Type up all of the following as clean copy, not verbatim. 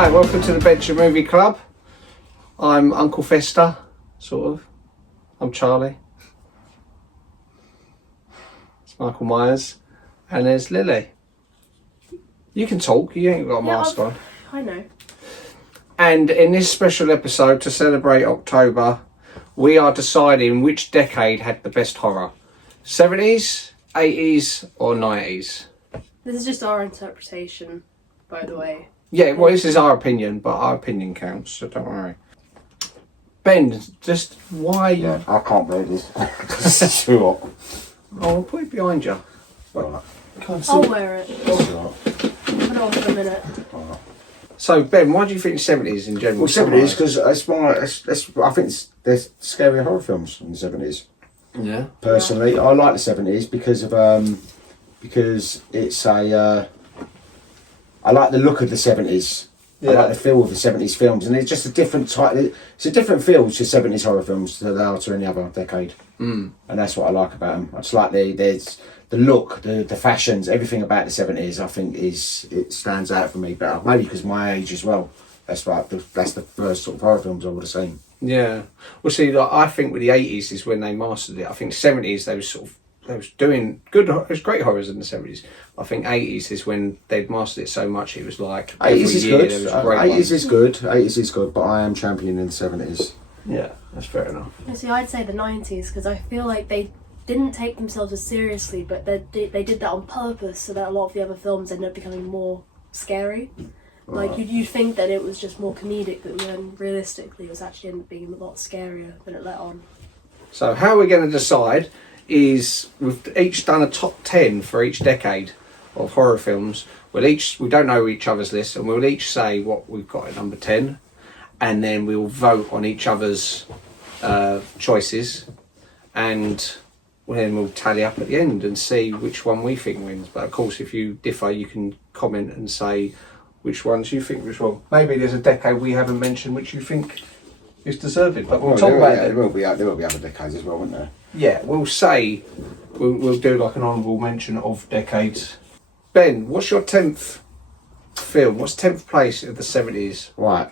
Hi, welcome to the Bencher Movie Club. I'm Uncle Fester, sort of. I'm Charlie. It's Michael Myers. And there's Lily. You can talk, you ain't got a mask on. I know. And in this special episode to celebrate October, we are deciding which decade had the best horror. 70s, 80s or 90s? This is just our interpretation, by the way. Yeah, well, this is our opinion, but our opinion counts, so don't worry. Ben, just why... Yeah, I can't believe this. It's too hot. Oh, I'll put it behind you. Right. I'll wear it. It's too hot. Put it on for a minute. Right. So, Ben, why do you think 70s in general? Well, 70s, because I think there's scary horror films in the 70s. Yeah. Personally, I like the 70s because it's a... I like the look of the 70s. Yeah. I like the feel of the 70s films, and it's just a different type. It's a different feel to 70s horror films than they are to any other decade. And that's what I like about them. I just like the look, the fashions, everything about the 70s. I think it stands out for me better. Maybe because of my age as well. That's the first sort of horror films I would have seen. Yeah. Well, see, like, I think with the 80s is when they mastered it. I think 70s they was doing good. It was great horrors in the 70s. I think 80s is when they'd mastered it so much. It was like 80s is good. 80s is good. 80s is good, but I am championing the 70s. Yeah, that's fair enough. See, I'd say the 90s because I feel like they didn't take themselves as seriously, but they did that on purpose so that a lot of the other films ended up becoming more scary. Like you'd think that it was just more comedic, but when realistically it was actually ended up being a lot scarier than it let on. So how we're going to decide is we've each done a top 10 for each decade of horror films. We don't know each other's list, and we'll each say what we've got at number 10, and then we'll vote on each other's choices, and then we'll tally up at the end and see which one we think wins. But of course, if you differ, you can comment and say which ones you think was wrong. Maybe there's a decade we haven't mentioned which you think is deserving, but we'll talk about it. There will be other decades as well, won't there? Yeah, we'll say, we'll do like an honourable mention of decades. Ben, what's your 10th film? What's 10th place of the 70s? Right.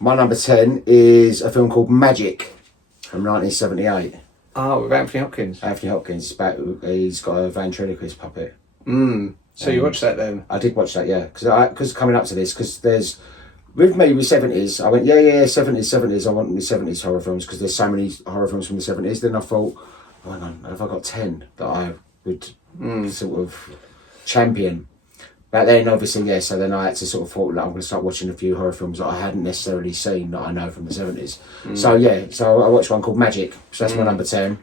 My number 10 is a film called Magic from 1978. Oh, with Anthony Hopkins. Anthony Hopkins, he's got a ventriloquist puppet. So you watched that then? I did watch that, yeah. Because coming up to this, because there's... With me, with 70s, I went, yeah, 70s, I want me 70s horror films, because there's so many horror films from the 70s. Then I thought, oh, hang on, have I got 10 that I would sort of champion? But then, obviously, yeah, so then I had to sort of thought, like, I'm going to start watching a few horror films that I hadn't necessarily seen that I know from the 70s. So, yeah, so I watched one called Magic, so that's my number 10.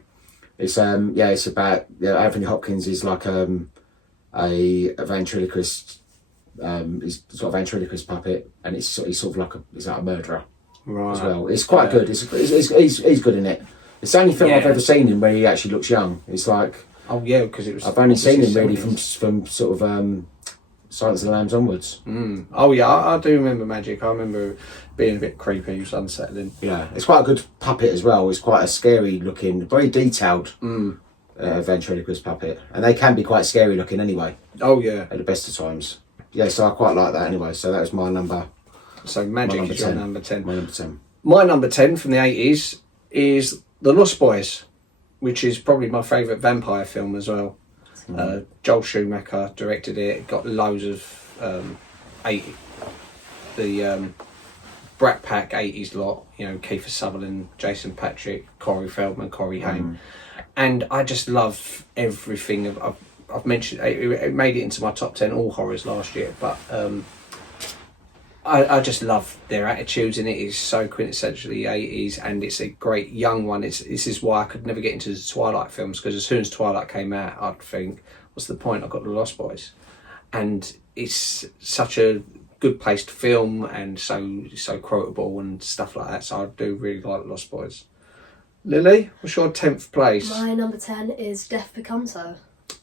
It's, it's about, Anthony Hopkins is like a ventriloquist... he's sort of ventriloquist puppet, and he's sort of like a murderer, right? As well. It's quite good. He's good in it. It's the only film I've ever seen him where he actually looks young. It's like because it was. I've only seen him really from sort of Silence of the Lambs onwards. Oh yeah, I do remember Magic. I remember being a bit creepy. It was unsettling. Yeah, it's quite a good puppet as well. It's quite a scary looking, very detailed ventriloquist puppet, and they can be quite scary looking anyway. Oh yeah, at the best of times. Yeah, so I quite like that anyway. So that was my number. So Magic is your number 10. My number 10. My number 10 from the 80s is The Lost Boys, which is probably my favourite vampire film as well. Joel Schumacher directed it. It got loads of the Brat Pack 80s lot. You know, Kiefer Sutherland, Jason Patric, Corey Feldman, Corey Haim. And I just love everything I've mentioned. It made it into my top 10 all horrors last year, but I just love their attitudes in it. It's so quintessentially 80s, and it's a great young one. This is why I could never get into the Twilight films, because as soon as Twilight came out, I'd think, what's the point? I've got The Lost Boys. And it's such a good place to film, and so quotable and stuff like that. So I do really like The Lost Boys. Lily, what's your 10th place? My number 10 is Death Becomes Her.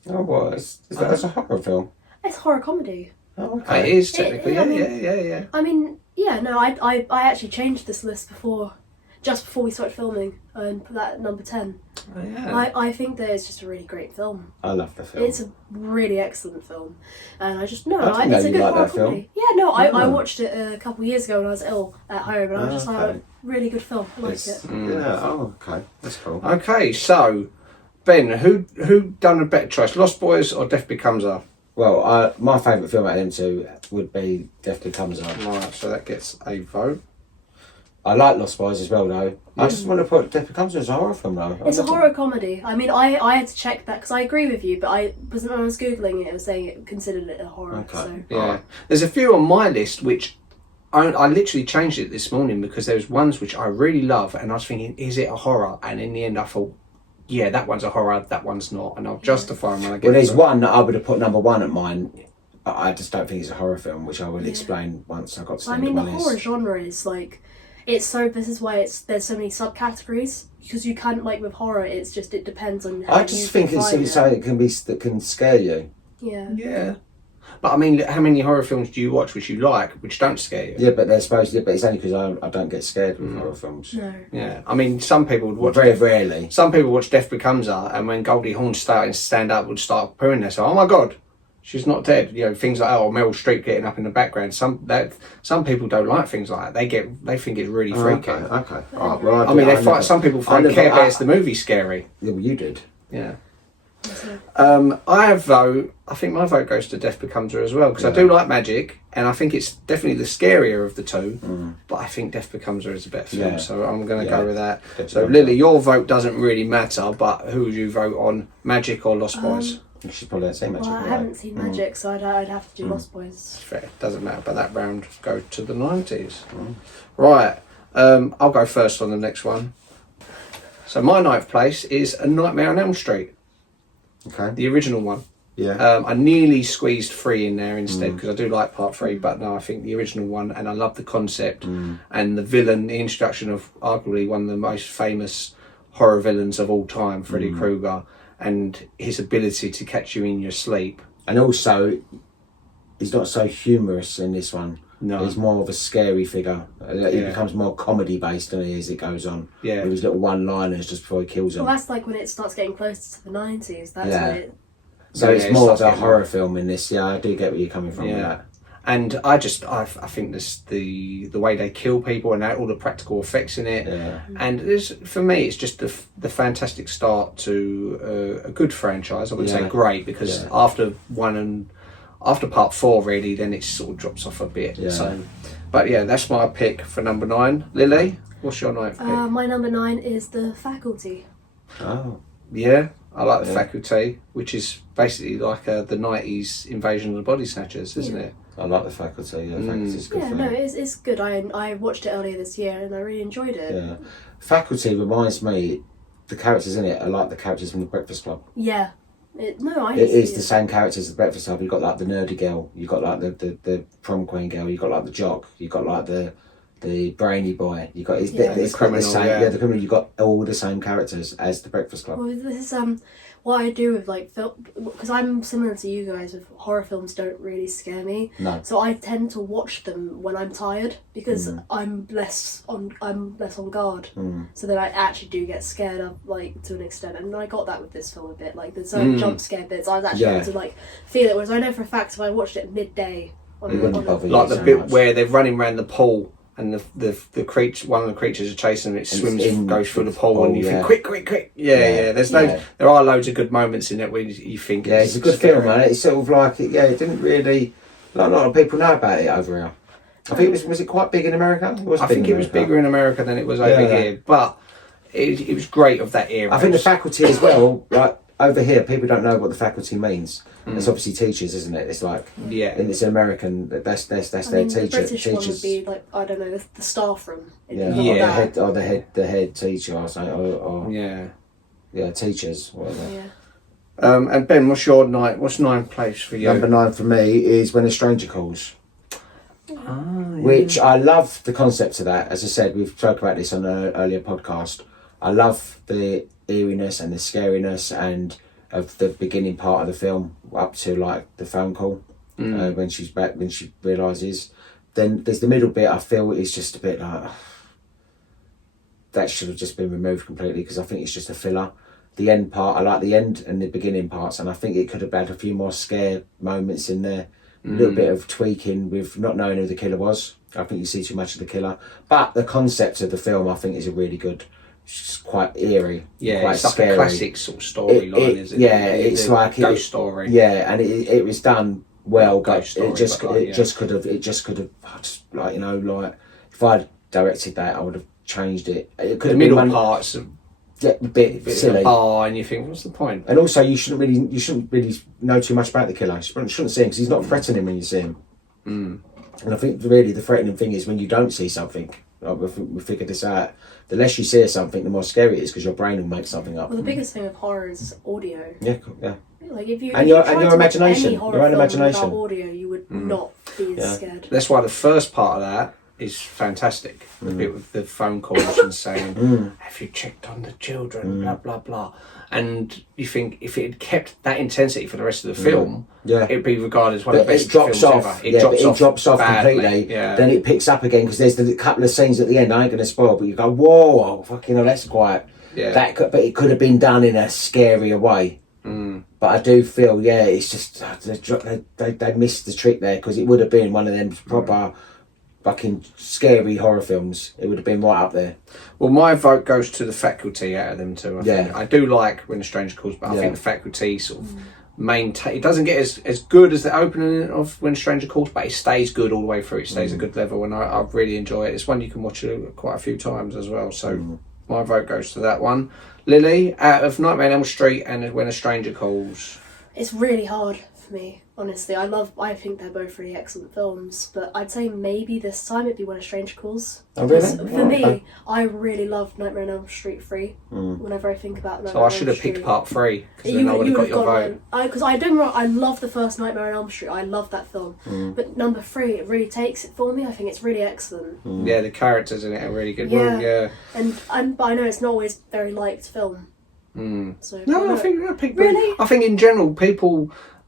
Oh, what? That's a horror film? It's horror comedy. Oh, okay. It is technically, yeah. I mean, yeah, no, I actually changed this list just before we started filming, and put that at number 10. Oh, yeah. I think that it's just a really great film. I love the film. It's a really excellent film, and I just I didn't know it's a you good liked horror that film. comedy. Yeah, no, I Oh. watched it a couple of years ago when I was ill at home, and I was just like, Okay. really good film. I liked It's- it. Yeah. Oh, okay. That's cool. Okay, so Ben, who done a better choice, Lost Boys or Death Becomes Her? Well, my favourite film out of them two would be Death Becomes Her. Right, so that gets a vote. I like Lost Boys as well, though. I just want to put Death Becomes Her as a horror film, though. It's a horror comedy. I mean, I had to check that because I agree with you, but when I was googling it, it was saying it considered it a horror. Okay. So. Yeah, there's a few on my list which I literally changed it this morning because there was ones which I really love, and I was thinking, is it a horror? And in the end, I thought, yeah, that one's a horror, that one's not, and I'll justify them when I get. Well, there's to it. one that I would have put number one at mine, but I just don't think it's a horror film, which I will explain once I got to the I end mean, of the my horror list. genre is like, it's so. This is why there's so many subcategories because you can't like with horror. It's just it depends on. How I just think it's something that can scare you. Yeah. Yeah, but I mean, how many horror films do you watch which you like, which don't scare you? Yeah, but they're supposed to. But it's only because I don't get scared with horror films. No. Yeah, I mean, some people would watch. Very rarely. Some people watch Death Becomes Her, and when Goldie Hawn started to stand up, would start pooing themselves. Oh my god, she's not dead. You know, things like Meryl Streep getting up in the background. Some people don't like things like that. They think it's really freaky. Okay. All right, well, I mean, never- some people I find never- Care Bears the movie scary. Yeah, well, you did. Yeah. So, I think my vote goes to Death Becomes Her as well because I do like magic and I think it's definitely the scarier of the two. But I think Death Becomes Her is a better film, Yeah. so I'm going to Yeah. go with that. Death So Becomes Lily, your vote doesn't really matter, but who would you vote on, Magic or Lost Boys? You should probably have seen Magic. well, I right? haven't seen Magic, so I'd have to do Lost Boys. Fair, doesn't matter. But that round go to the 90s. Right, I'll go first on the next one. So my ninth place is A Nightmare on Elm Street, Okay. the original one. Yeah. I nearly squeezed 3 in there instead because I do like part 3, but no, I think the original one, and I love the concept and the villain, the introduction of arguably one of the most famous horror villains of all time, Freddy Krueger, and his ability to catch you in your sleep. And also, he's not so humorous in this one. No. He's more of a scary figure. He Yeah. becomes more comedy based than he as it goes on. Yeah. With his little one-liners just before he kills them. Well, that's like when it starts getting closer to the 90s. That's Yeah. when it. So Yeah, it's it more of starts a getting horror more- film in this. Yeah, I do get where you're coming from with Yeah. that. And I think the way they kill people and all the practical effects in it, Yeah. and for me, it's just the fantastic start to a good franchise. I wouldn't say Yeah. great because after part 4, really, then it sort of drops off a bit. Yeah. So, but yeah, that's my pick for number 9. Lily, what's your ninth pick? My number 9 is The Faculty. Oh. Yeah, I like The Yeah. Faculty, which is basically like the 90s Invasion of the Body Snatchers, isn't it? I like The Faculty. Yeah, Faculty's a good Yeah, film. no, it's good. I watched it earlier this year and I really enjoyed it. Yeah. Faculty reminds me, the characters in it are like the characters from The Breakfast Club. Yeah. It is the same characters as The Breakfast Club. You've got like the nerdy girl, you've got like the prom queen girl, you've got like the jock, you've got like the brainy boy, you've got it's the got criminal, the same, yeah. the criminal. You've got all the same characters as The Breakfast Club. Well, this is what I do with like film, because I'm similar to you guys with horror films. Don't really scare me. No. So I tend to watch them when I'm tired because I'm less on guard. So then I actually do get scared of like to an extent, and I got that with this film a bit. Like there's certain jump scare bits I was actually able to like feel it. Whereas I know for a fact if I watched it midday on wouldn't bother you Like the so bit much. where they're running around the pool and the creature, one of the creatures are chasing them. It swims, goes through the pool, and you think, quick! Yeah. There's there are loads of good moments in it where you think, Yeah, it's a good film, man. It's sort of like it didn't really. Not a lot of people know about it over here. I think was it quite big in America? I think it was bigger in America than it was over here, but it was great of that era. I think The Faculty as well. Like over here, people don't know what The Faculty means. It's obviously teachers, isn't it? It's like and it's American. That's their the teacher. British one would Teachers. be like I don't know the staff room. Yeah, Like Yeah. that. the head teacher or something, or yeah. teachers, whatever. Yeah. And Ben, what's ninth place for you? Number 9 for me is When a Stranger Calls, which I love the concept of that. As I said, we've spoken about this on an earlier podcast. I love the eeriness and the scariness and of the beginning part of the film up to like the phone call when she's back, when she realises. Then there's the middle bit. I feel is just a bit like that should have just been removed completely because I think it's just a filler. the end part. I like the end and the beginning parts, and I think it could have had a few more scare moments in there. A little bit of tweaking with not knowing who the killer was. I think you see too much of the killer. But the concept of the film, I think, is a really good. It's just quite eerie. Yeah, quite it's like scary. a classic sort of storyline, isn't it? Yeah, it's the like ghost story. Yeah, and it was done well. Ghost story, it just but could have like, you know, like if I directed that, I would have changed it. It could The have middle been parts a bit silly. Of a bar, and you think, what's the point? And also, you shouldn't really know too much about the killer. You shouldn't see him because he's not threatening when you see him. And I think really the threatening thing is when you don't see something. Like we figured this out. The less you see something, the more scary it is because your brain will make something up. Well, the biggest thing of horror is audio. Yeah, yeah. Like if you And if your you tried to watch imagination, any horror your own film imagination. without audio, you would not be as scared. That's why the first part of that is fantastic. The bit with the phone calls and saying, "Have you checked on the children?" Blah blah blah. And you think if it had kept that intensity for the rest of the film, it'd be regarded as one of the best films ever. It drops off badly, completely. yeah. Then it picks up again because there's the couple of scenes at the end. I ain't going to spoil, but you go, "Whoa, fucking hell, that's quite." Yeah. But it could have been done in a scarier way. But I do feel, it's just they missed the trick there because it would have been one of them proper fucking scary horror films. It would have been right up there. Well, my vote goes to The Faculty out of them two. I think. Yeah. I do like When a Stranger Calls, but I think The Faculty sort of maintain. It doesn't get as good as the opening of When a Stranger Calls, but it stays good all the way through. It stays a good level, and I really enjoy it. It's one you can watch quite a few times as well. So my vote goes to that one. Lily, out of Nightmare on Elm Street and When a Stranger Calls. It's really hard for me, honestly. I think they're both really excellent films, but I'd say maybe this time it'd be When a Stranger Calls. Oh, really? For me, I really love Nightmare on Elm Street 3 whenever I think about Nightmare So I should have picked part 3 because then I would have got your vote. Because I don't know, I love the first Nightmare on Elm Street. I love that film, but number 3 it really takes it for me. I think it's really excellent. Yeah, the characters in it are really good. Yeah. Well, yeah. But I know it's not always very liked film. So No, I think Really? I think in general,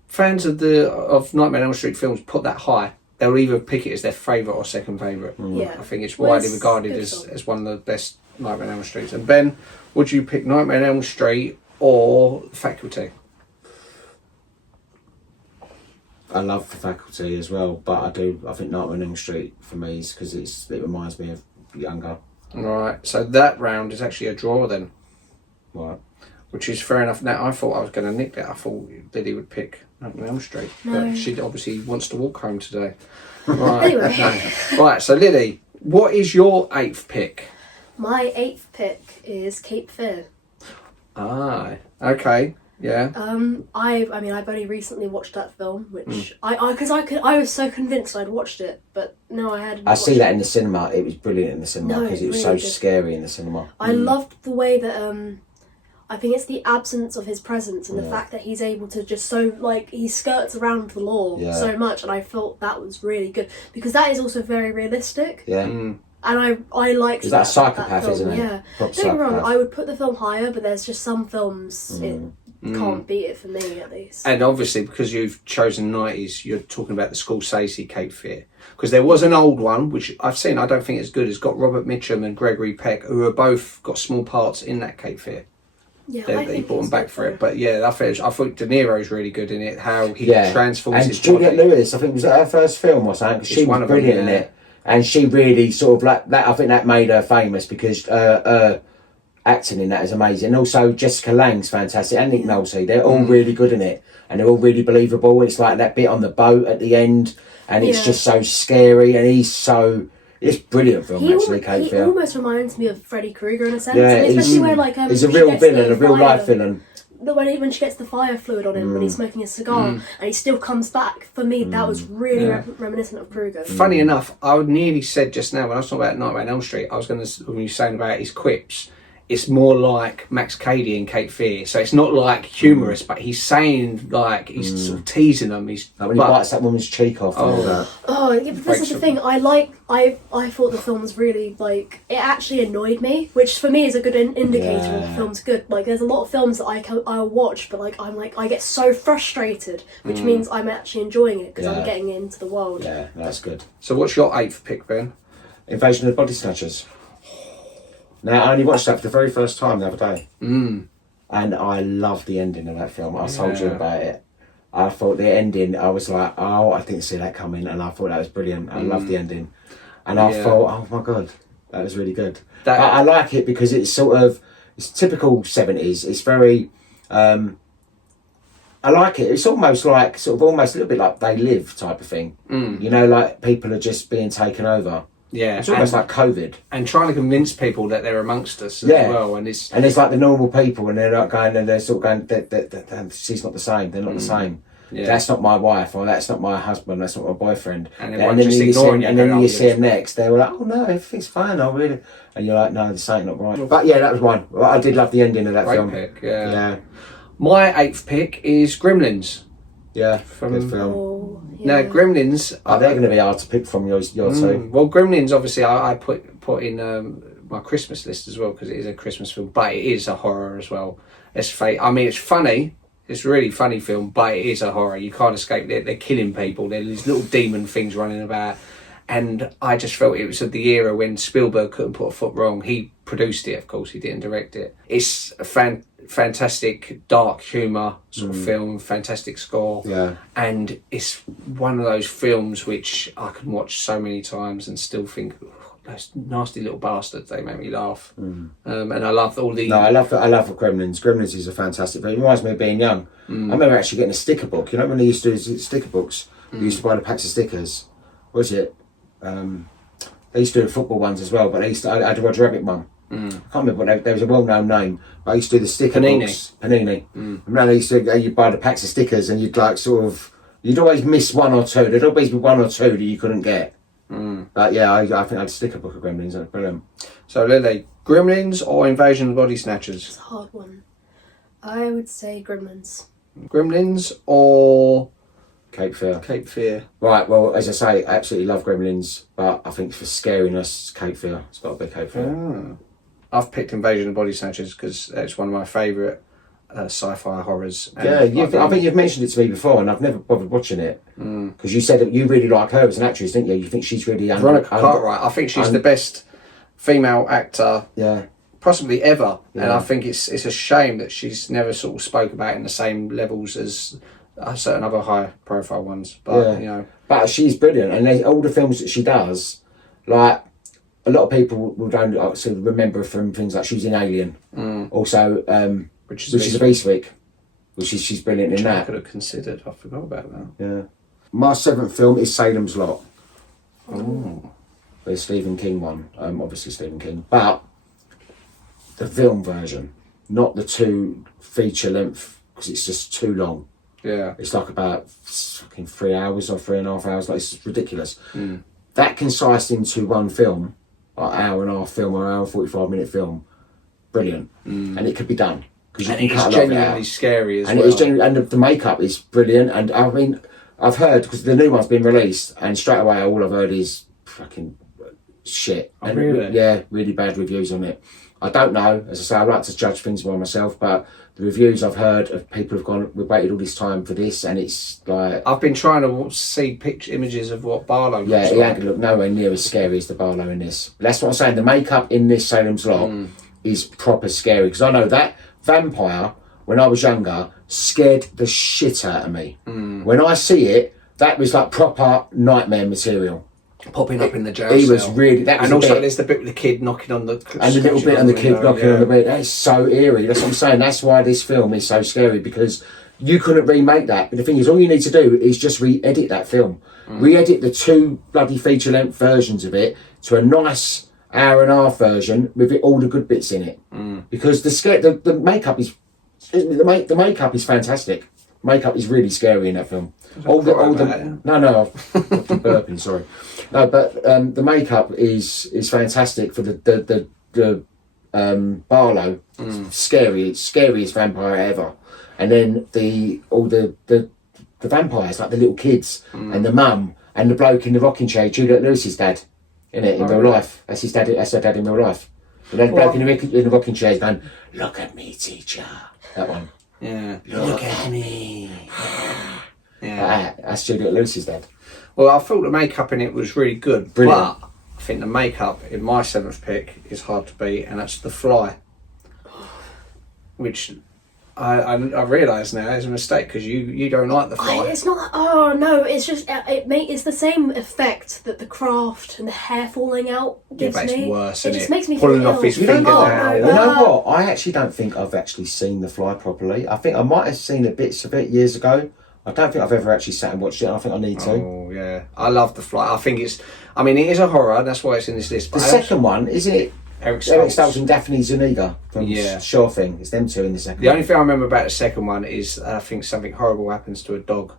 fans of Nightmare on Elm Street films put that high. They'll either pick it as their favourite or second favourite. Yeah. I think it's Well, widely it's regarded good as, film. as one of the best Nightmare on Elm Streets. And Ben, would you pick Nightmare on Elm Street or The Faculty? I love The Faculty as well, but I think Nightmare on Elm Street for me is because it reminds me of younger. Right, so that round is actually a draw then, Right. which is fair enough. Now, I thought I was going to nick that. I thought Lily would pick Nightmare on Elm Street, No. but she obviously wants to walk home today. Right, Anyway. no. Right, so Lily, what is your 8th pick? My 8th pick is Cape Fear. Ah, okay, yeah. I've only recently watched that film, which I was so convinced I'd watched it, but no, I hadn't. I see watched that it. in the cinema. It was brilliant in the cinema No, because it was really so good. scary in the cinema. I loved the way that I think it's the absence of his presence and the fact that he's able to just he skirts around the law so much, and I felt that was really good because that is also very realistic. Yeah. And I liked Is that a psychopath, film. isn't it? Yeah. Proper Don't get me wrong, psychopath. I would put the film higher, but there's just some films it can't beat it for me at least. And obviously, because you've chosen 90s, you're talking about the Scorsese Cape Fear. Because there was an old one, which I've seen, I don't think it's good. It's got Robert Mitchum and Gregory Peck, who are both got small parts in that Cape Fear. Yeah, They brought them back for it. But yeah, I thought De Niro's really good in it, how he transforms and his Juliette body. Lewis, I think was that her first film or something. 'Cause she one was of them, brilliant in yeah. it, and she really sort of like that. I think that made her famous because acting in that is amazing. And also Jessica Lange's fantastic, and Nick Nolte. They're all really good in it, and they're all really believable. It's like that bit on the boat at the end, and it's just so scary. And it's brilliant film actually. Cape He Fear. almost reminds me of Freddy Krueger in a sense, Yeah, and especially where he's a she real gets the villain, a real life fire- villain. When she gets the fire fluid on him when he's smoking a cigar and he still comes back, for me that was really reminiscent of Krueger. Funny enough, I would nearly said just now when I was talking about Nightmare on Elm Street, I was going to, when you were saying about his quips, it's more like Max Cady in Cape Fear. So it's not like humorous, but he's saying like he's sort of teasing them. He's Like when he bites that woman's cheek off and all that. Oh, yeah, but this is the thing. I thought the film was really it actually annoyed me, which for me is a good indicator when the film's good. Like there's a lot of films that I'll watch, but I get so frustrated, which means I'm actually enjoying it because I'm getting into the world. Yeah, that's good. So what's your 8th pick, Ben? Invasion of the Body Snatchers. Now, I only watched that for the very first time the other day. and I loved the ending of that film. I told you about it. I thought the ending, I was like, oh, I didn't see that coming, and I thought that was brilliant. I loved the ending. And I thought, oh my God, that was really good. I like it because it's it's typical 70s. It's very, I like it. It's almost like, almost a little bit like They Live type of thing. You know, like people are just being taken over. Yeah. It's almost like COVID. And trying to convince people that they're amongst us as well. And it's like the normal people, and they're not going, and they're sort of going, she's not the same, they're not the same. Yeah. That's not my wife, or that's not my husband, that's not my boyfriend. And then you see them next, they were like, oh no, everything's fine, I really. And you're like, no, this ain't not right. But yeah, that was mine. I did love the ending of that film. Pick, yeah. My 8th pick is Gremlins. Yeah, good film. Yeah. Now, Gremlins... they're going to be hard to pick from your two. Well, Gremlins, obviously, I put in my Christmas list as well, because it is a Christmas film, but it is a horror as well. It's funny. It's a really funny film, but it is a horror. You can't escape it. They're killing people. There are these little demon things running about. And I just felt it was of the era when Spielberg couldn't put a foot wrong. He produced it, of course. He didn't direct it. It's a fantastic, dark humour sort of film, fantastic score. Yeah. And it's one of those films which I can watch so many times and still think, those nasty little bastards, they make me laugh. And I love all the... No, I love Gremlins. Gremlins is a fantastic film. It reminds me of being young. I remember actually getting a sticker book. You know when they used to do sticker books? You used to buy the packs of stickers. What was it? They used to do football ones as well, but I had a Roger Rabbit one. I can't remember what there was a well-known name, but I used to do the sticker books. Panini. Remember they used to, you'd buy the packs of stickers and you'd you'd always miss one or two. There'd always be one or two that you couldn't get. But yeah, I think I had a sticker book of Gremlins. That's brilliant. So Lily, Gremlins or Invasion of the Body Snatchers? It's a hard one. I would say Gremlins. Gremlins or Cape Fear. Cape Fear. Right, well, as I say, I absolutely love Gremlins, but I think for scariness, Cape Fear. It's got to be Cape Fear. I've picked Invasion of the Body Snatchers because it's one of my favourite sci-fi horrors. And I think you've mentioned it to me before, and I've never bothered watching it because you said that you really like her as an actress, didn't you? You think she's really Veronica Cartwright. I think she's the best female actor, possibly ever. And I think it's a shame that she's never sort of spoke about in the same levels as certain other high-profile ones. But you know, but she's brilliant, and all the films that she does, like a lot of people will don't obviously remember from things like she was in Alien, also. Which is a Beast Week, she's brilliant in that. I could have considered. I forgot about that. Yeah. My 7th film is Salem's Lot. Oh. The Stephen King one, obviously Stephen King, but the film version, not the 2 feature length, because it's just too long. Yeah. It's like about fucking 3 hours or 3.5 hours. Like, it's ridiculous. That concised into one film, like hour and a half film or hour and 45-minute film, brilliant, and it could be done. And it's genuinely scary as well. And the makeup is brilliant. And I mean, I've heard, because the new one's been released, and straight away all I've heard is fucking shit. Oh, really? Yeah, really bad reviews on it. I don't know, as I say, I like to judge things by myself, but the reviews I've heard of people have gone, we've waited all this time for this, and it's like... I've been trying to see images of what Barlow looks like. Yeah, he ain't gonna look nowhere near as scary as the Barlow in this. But that's what I'm saying, the makeup in this Salem's Lot is proper scary, because I know that vampire, when I was younger, scared the shit out of me. When I see it, that was like proper nightmare material. Popping up in the jail He cell. was really... That was and also bit, there's the bit with the kid knocking on the... And the little bit on the kid knocking on the bed. That's so eerie. That's what I'm saying. That's why this film is so scary, because you couldn't remake that. But the thing is, all you need to do is just re-edit that film. Re-edit the 2 bloody feature-length versions of it to a nice hour-and-a-half version with all the good bits in it. Because the makeup is... The makeup is fantastic. Makeup is really scary in that film. No, I'm burping. Sorry. No, but the makeup is fantastic for the Barlow. Scariest vampire ever. And then the vampires, like the little kids and the mum and the bloke in the rocking chair, Juliette Lewis's dad, in real life. That's his dad. That's her dad in real life. And then the bloke in the rocking chair is going, "Look at me, teacher." That one. Yeah. Look at me. Yeah. That's Juliette Lewis's dad. Well, I thought the makeup in it was really good. Brilliant. But I think the makeup in my 7th pick is hard to beat, and that's The Fly. Which I realise now it's a mistake because you don't like the fly. It's not. Oh no! It's just it's the same effect that the Craft and the hair falling out gives but it's me. worse, It isn't just it? makes me Pulling feel off ill. his You know finger what? now. You know what? I actually don't think I've actually seen The Fly properly. I think I might have seen bits of it years ago. I don't think I've ever actually sat and watched it. I think I need to. Oh yeah, I love the fly. I think it's. I mean, it is a horror. That's why it's in this list. But The second one, isn't it? Eric Eric Stoltz. Stoltz and Daphne Zuniga from Yeah. Sure Thing. It's them two in the second The one. only thing I remember about the second one is I think something horrible happens to a dog.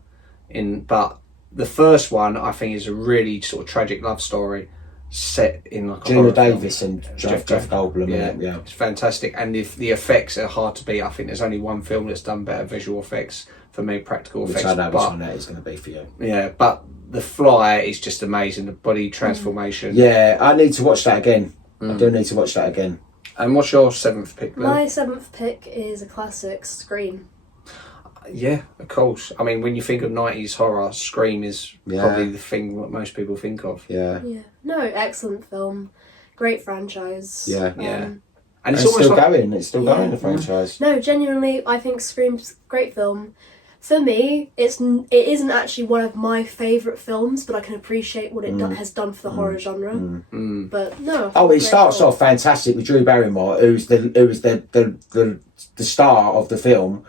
But the first one I think is a really sort of tragic love story set in like a Gina horror Davis film. and Jeff Goldblum. Yeah. It's fantastic. And if the effects are hard to beat, I think there's only one film that's done better visual effects for me, practical Which effects. I know which but, one that is going to be for you. yeah, but The Fly is just amazing. The body transformation. Yeah, I need to watch that again. I do need to watch that again. And what's your seventh pick, Lil? My 7th pick is a classic, Scream. Yeah, of course. I mean, when you think of 90s horror, Scream is probably the thing that most people think of. Yeah. Yeah. No, excellent film. Great franchise. Yeah. Yeah. And And it's it's almost still like... going. It's still going, the franchise. No, genuinely, I think Scream's a great film. For me, it isn't actually one of my favourite films, but I can appreciate what it has done for the horror genre. But no. Oh, it great starts film. off fantastic with Drew Barrymore, who's the star of the film,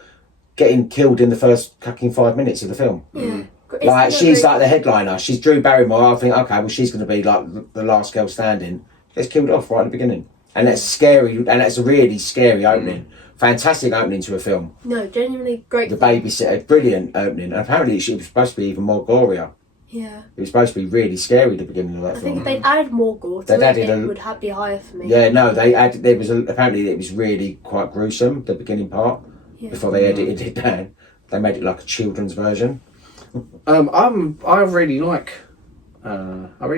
getting killed in the first fucking 5 minutes of the film. Yeah. It's Like, not she's very- like the headliner. She's Drew Barrymore. I think, okay, well, she's going to be like the last girl standing. Gets killed off right at the beginning. And that's scary, and that's a really scary opening. Fantastic opening to a film. No, genuinely great. The film. babysitter, brilliant opening. And apparently it was supposed to be even more gorier. Yeah. It was supposed to be really scary at the beginning of that I film. think if they'd added more gore to They'd it, added it a- would be higher for me. Yeah, no, they added. There was apparently it was really quite gruesome. The beginning part Yeah. before they edited it down, they made it like a children's version. I really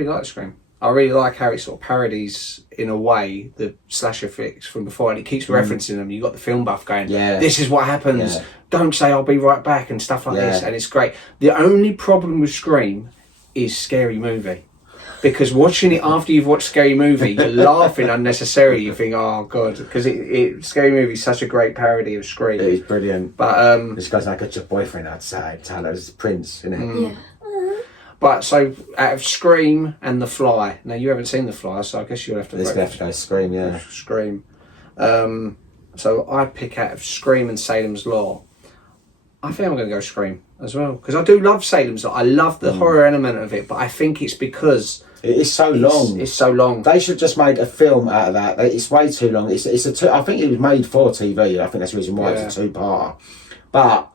like Scream. I really like how it sort of parodies, in a way, the slasher flicks from before, and it keeps referencing them. You got the film buff going, Yeah. this is what happens. Yeah. Don't say I'll be right back and stuff like this, Yeah. and it's great. The only problem with Scream is Scary Movie. Because watching it after you've watched Scary Movie, you're laughing unnecessarily. You think, oh god, because Scary Movie is such a great parody of Scream. It is brilliant. But This guy's like, got your boyfriend outside. Tyler's Prince, isn't it? Yeah. But so out of Scream and The Fly, now you haven't seen The Fly, so I guess you'll have to This vote guy have to go Scream, yeah. for Scream. So I pick out of Scream and Salem's Law. I think I'm going to go Scream as well because I do love Salem's Law. I love the horror element of it, but I think it's because It is so long. It's so long. They should have just made a film out of that. It's way too long. I think it was made for TV. I think that's the reason why it's a two-parter. But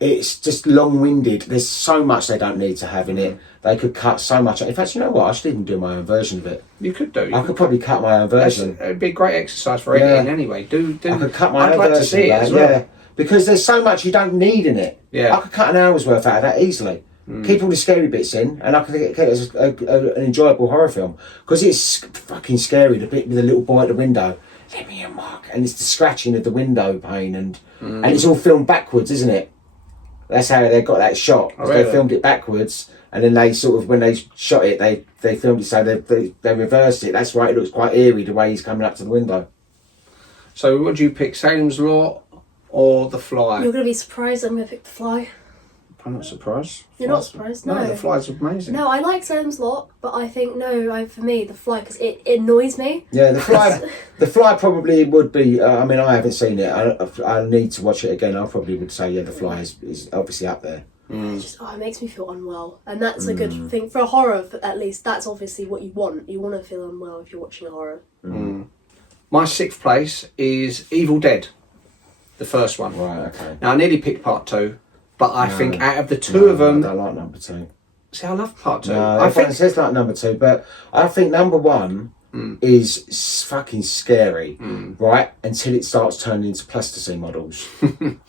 it's just long-winded. There's so much they don't need to have in it. They could cut so much. In fact, you know what? I should even do my own version of it. You could do. I could probably cut my own version. It'd be a great exercise for editing anyway. Do. I could cut my I'd own like version to see it of as that, well. yeah. Because there's so much you don't need in it. Yeah. I could cut an hour's worth out of that easily. Keep all the scary bits in, and I could get it as an enjoyable horror film. Because it's fucking scary, the bit with the little boy at the window. Let me in, Mark. And it's the scratching of the window pane, and it's all filmed backwards, isn't it? That's how they got that shot. Oh, They really? filmed it backwards, and then they sort of, when they shot it, they filmed it so they reversed it. That's why it looks quite eerie the way he's coming up to the window. So would you pick Salem's Law or The Fly? You're going to be surprised I'm going to pick The Fly. I'm not surprised. You're not surprised? No. The Fly's amazing. No, I like Salem's Lot, but I think, for me, The Fly, because it annoys me. Yeah, the fly probably would be. I mean, I haven't seen it. I need to watch it again. I probably would say, yeah, the fly is obviously up there. It makes me feel unwell. And that's a good thing. For a horror, at least, that's obviously what you want. You want to feel unwell if you're watching a horror. My sixth place is Evil Dead, the first one. Right. Okay. Now I nearly picked part two, but I think out of the two of them, I don't like number two. see, I love part two. No, I everyone think says like number two, but I think number one is fucking scary, right? Until it starts turning into plasticine models,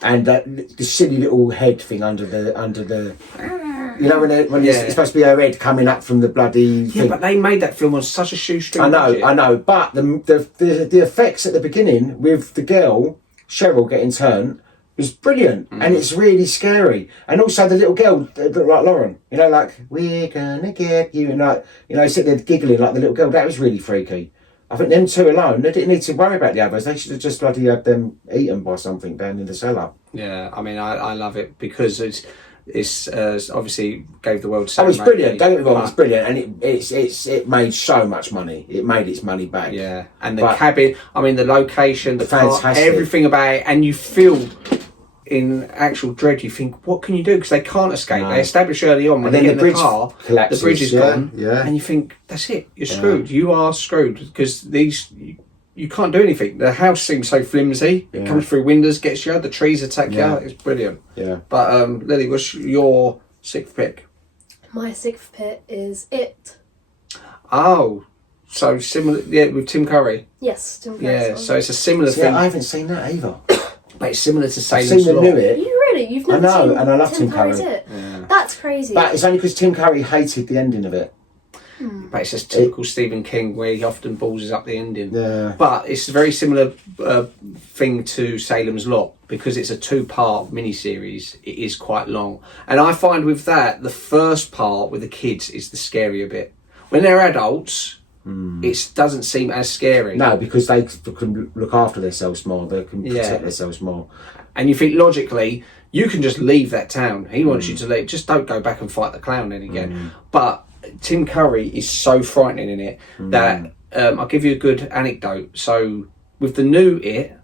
and the silly little head thing under the. You know when it's supposed to be her head coming up from the bloody. yeah, thing. but they made that film on such a shoestring. I budget. know, but the effects at the beginning with the girl Cheryl getting turned was brilliant, and it's really scary. And also the little girl that looked like Lauren, like we're gonna get you, and sit there giggling like the little girl. That was really freaky. I think them two alone, they didn't need to worry about the others. They should have just bloody had them eaten by something down in the cellar. Yeah, I mean, I love it because it's obviously gave the world. Oh, it's brilliant. Don't get me wrong, it's brilliant, and it made so much money. It made its money back. Yeah, and the cabin. I mean, the location, the car, fantastic. everything about it, and you feel. In actual dread, you think, what can you do? Because they can't escape. No. They establish early on when they get in the car, collapses, the bridge is gone, and you think, that's it. You're screwed. You are screwed because you can't do anything. The house seems so flimsy. It comes through windows, gets you. The trees attack you. It's brilliant. Yeah. But Lily, what's your sixth pick? My sixth pick is It. Oh, so similar. Yeah, with Tim Curry. Yes, Tim Curry. Yeah, so it's a similar thing. I haven't seen that either. But it's similar to Salem's I've seen the Lot. new It. You really? You've never seen and I love Tim Curry. It? Yeah. That's crazy. But it's only because Tim Curry hated the ending of it. But it's just typical Stephen King where he often ballses up the ending. Yeah. But it's a very similar thing to Salem's Lot because it's a 2-part miniseries. It is quite long. And I find with that, the first part with the kids is the scarier bit. When they're adults... It doesn't seem as scary. No, because they can look after themselves more. They can protect themselves more. And you think logically, you can just leave that town. He wants you to leave. Just don't go back and fight the clown then again. But Tim Curry is so frightening in it that I'll give you a good anecdote. So with the new It,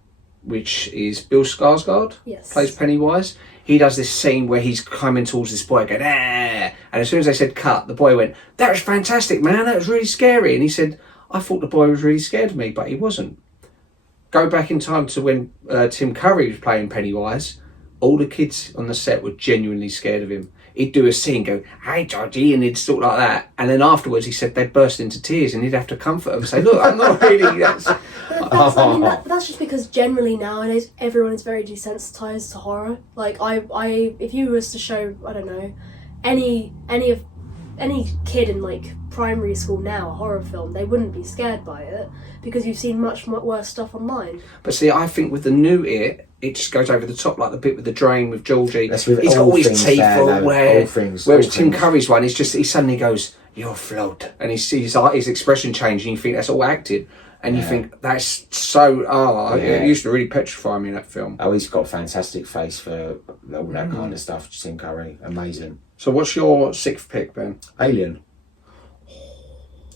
which is Bill Skarsgård, plays Pennywise. He does this scene where he's coming towards this boy going, ah! And as soon as they said cut, the boy went, that was fantastic, man, that was really scary. And he said, I thought the boy was really scared of me, but he wasn't. Go back in time to when Tim Curry was playing Pennywise, all the kids on the set were genuinely scared of him. He'd do a scene, go, hey, Georgie, and he'd talk like that. And then afterwards, he said they'd burst into tears and he'd have to comfort them and say, look, I'm not really... That's just because generally nowadays, everyone is very desensitized to horror. Like, if you was to show, I don't know, any kid in, like, primary school now, a horror film, they wouldn't be scared by it because you've seen much worse stuff online. But see, I think with the new It just goes over the top, like the bit with the drain with Georgie. That's with he's got all his teeth whereas Tim things. Curry's one, it's just he suddenly goes, "You're float," and he sees his expression change, and you think that's all acted, and you think that's so. It used to really petrify me in that film. Oh, he's got a fantastic face for all that kind of stuff. Tim Curry, amazing. So, what's your sixth pick, Ben? Alien.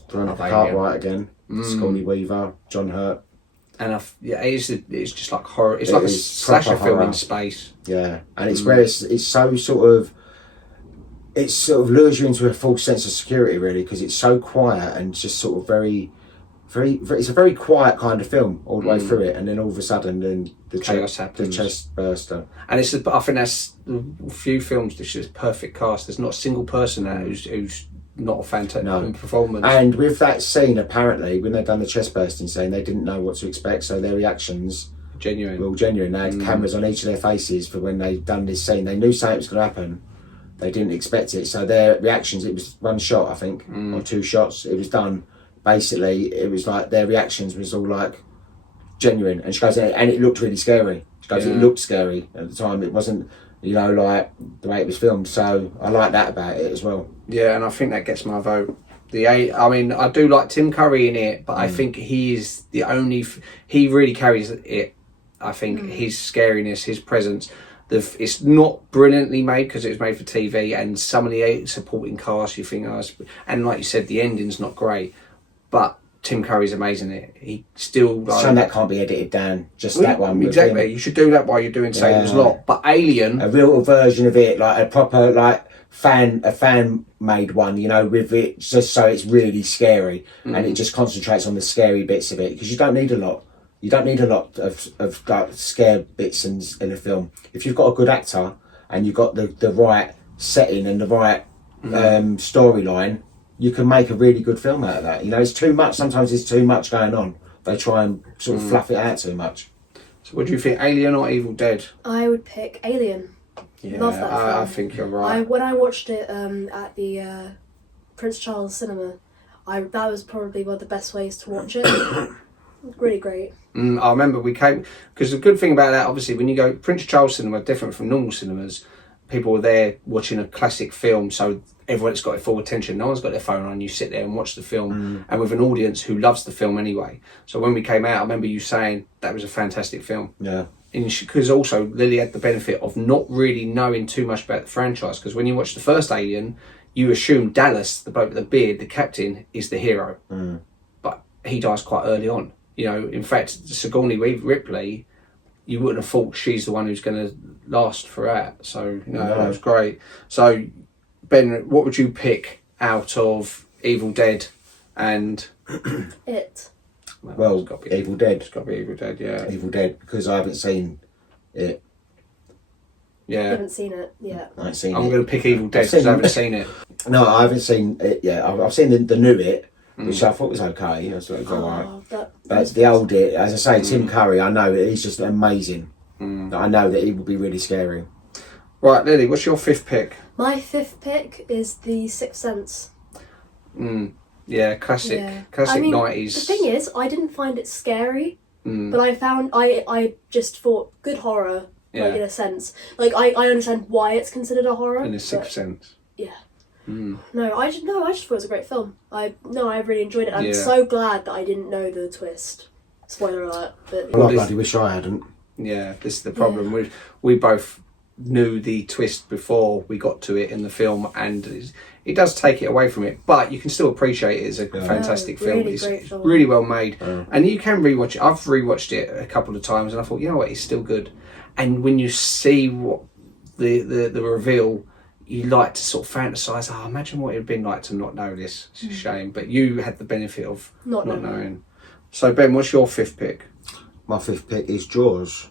Cartwright again. Scully Weaver, John Hurt. And it's just like horror. It's like a slasher film in space. Yeah, and it's where it's so sort of lures you into a false sense of security, really, because it's so quiet and just sort of very, very. It's a very quiet kind of film all the way through it, and then all of a sudden, then the chaos happens. The chest burst. And I think that's the few films that's just perfect cast. There's not a single person there who's not a fantastic performance. And with that scene, apparently, when they'd done the chest bursting scene, they didn't know what to expect, so their reactions were all genuine. They had cameras on each of their faces for when they'd done this scene. They knew something was going to happen. They didn't expect it, so their reactions, it was one shot, I think, or 2 shots. It was done. Basically, it was like their reactions was all like genuine. And she goes, and it looked really scary. She goes, it looked scary at the time. It wasn't, like the way it was filmed. So I like that about it as well. Yeah, and I think that gets my vote. I do like Tim Curry in it, but I think he is the only... He really carries it. I think his scariness, his presence. It's not brilliantly made because it was made for TV, and some of the supporting cast, you think... and like you said, the ending's not great, but Tim Curry's amazing in it. He still... Some that can't be edited down, that one. Exactly, you should do that while you're doing Salem's Lot. But Alien... A real version of it, like a proper, like... a fan made one, with it just so it's really scary, and it just concentrates on the scary bits of it, because you don't need a lot of like, scare bits in a film. If you've got a good actor and you've got the right setting and the right storyline, you can make a really good film out of that. It's too much. Sometimes there's too much going on. They try and sort of fluff it out too much. So what do you think, Alien or Evil Dead? I would pick Alien. Yeah, love that film. I think you're right. When I watched it at the Prince Charles Cinema, that was probably one of the best ways to watch it. Really great. I remember we came, because the good thing about that, obviously, when you go Prince Charles Cinema, different from normal cinemas, people are there watching a classic film, so everyone's got their full attention. No one's got their phone on. You sit there and watch the film, and with an audience who loves the film anyway. So when we came out, I remember you saying that was a fantastic film. Yeah. Because also Lily had the benefit of not really knowing too much about the franchise. Because when you watch the first Alien, you assume Dallas, the bloke with the beard, the captain, is the hero, but he dies quite early on. You know, in fact, Sigourney Ripley, you wouldn't have thought she's the one who's going to last throughout. So, you know, that was great. So, Ben, what would you pick out of Evil Dead and It? Well, it's got to be Evil Dead. It's got to be Evil Dead, yeah. Evil Dead, because I haven't seen it. I Yeah. haven't seen it yet. I ain't seen I'm it. going to pick Evil Dead because I haven't seen it. No, I haven't seen it yet. I've seen the new It, which I thought was okay. I was like, alright. But the old It, as I say, Tim Curry, I know he's just amazing. I know that he will be really scary. Right, Lily, what's your fifth pick? My fifth pick is The Sixth Sense. Yeah, classic Yeah. 90s. The thing is, I didn't find it scary, but I just thought good horror, like in a sense. Like I understand why it's considered a horror. In a Sixth Sense. Yeah. No, I just thought it was a great film. I really enjoyed it. I'm so glad that I didn't know the twist. Spoiler alert. But Well, I bloody wish I hadn't. Yeah, this is the problem. We both knew the twist before we got to it in the film, and it does take it away from it, but you can still appreciate it as a fantastic film. Really It's great film. really well made, and you can rewatch it. I've rewatched it a couple of times, and I thought, you know what, it's still good. And when you see what the reveal, you like to sort of fantasize. Oh, imagine what it'd been like to not know this. It's a shame, but you had the benefit of not knowing. So Ben, what's your fifth pick? My fifth pick is Jaws.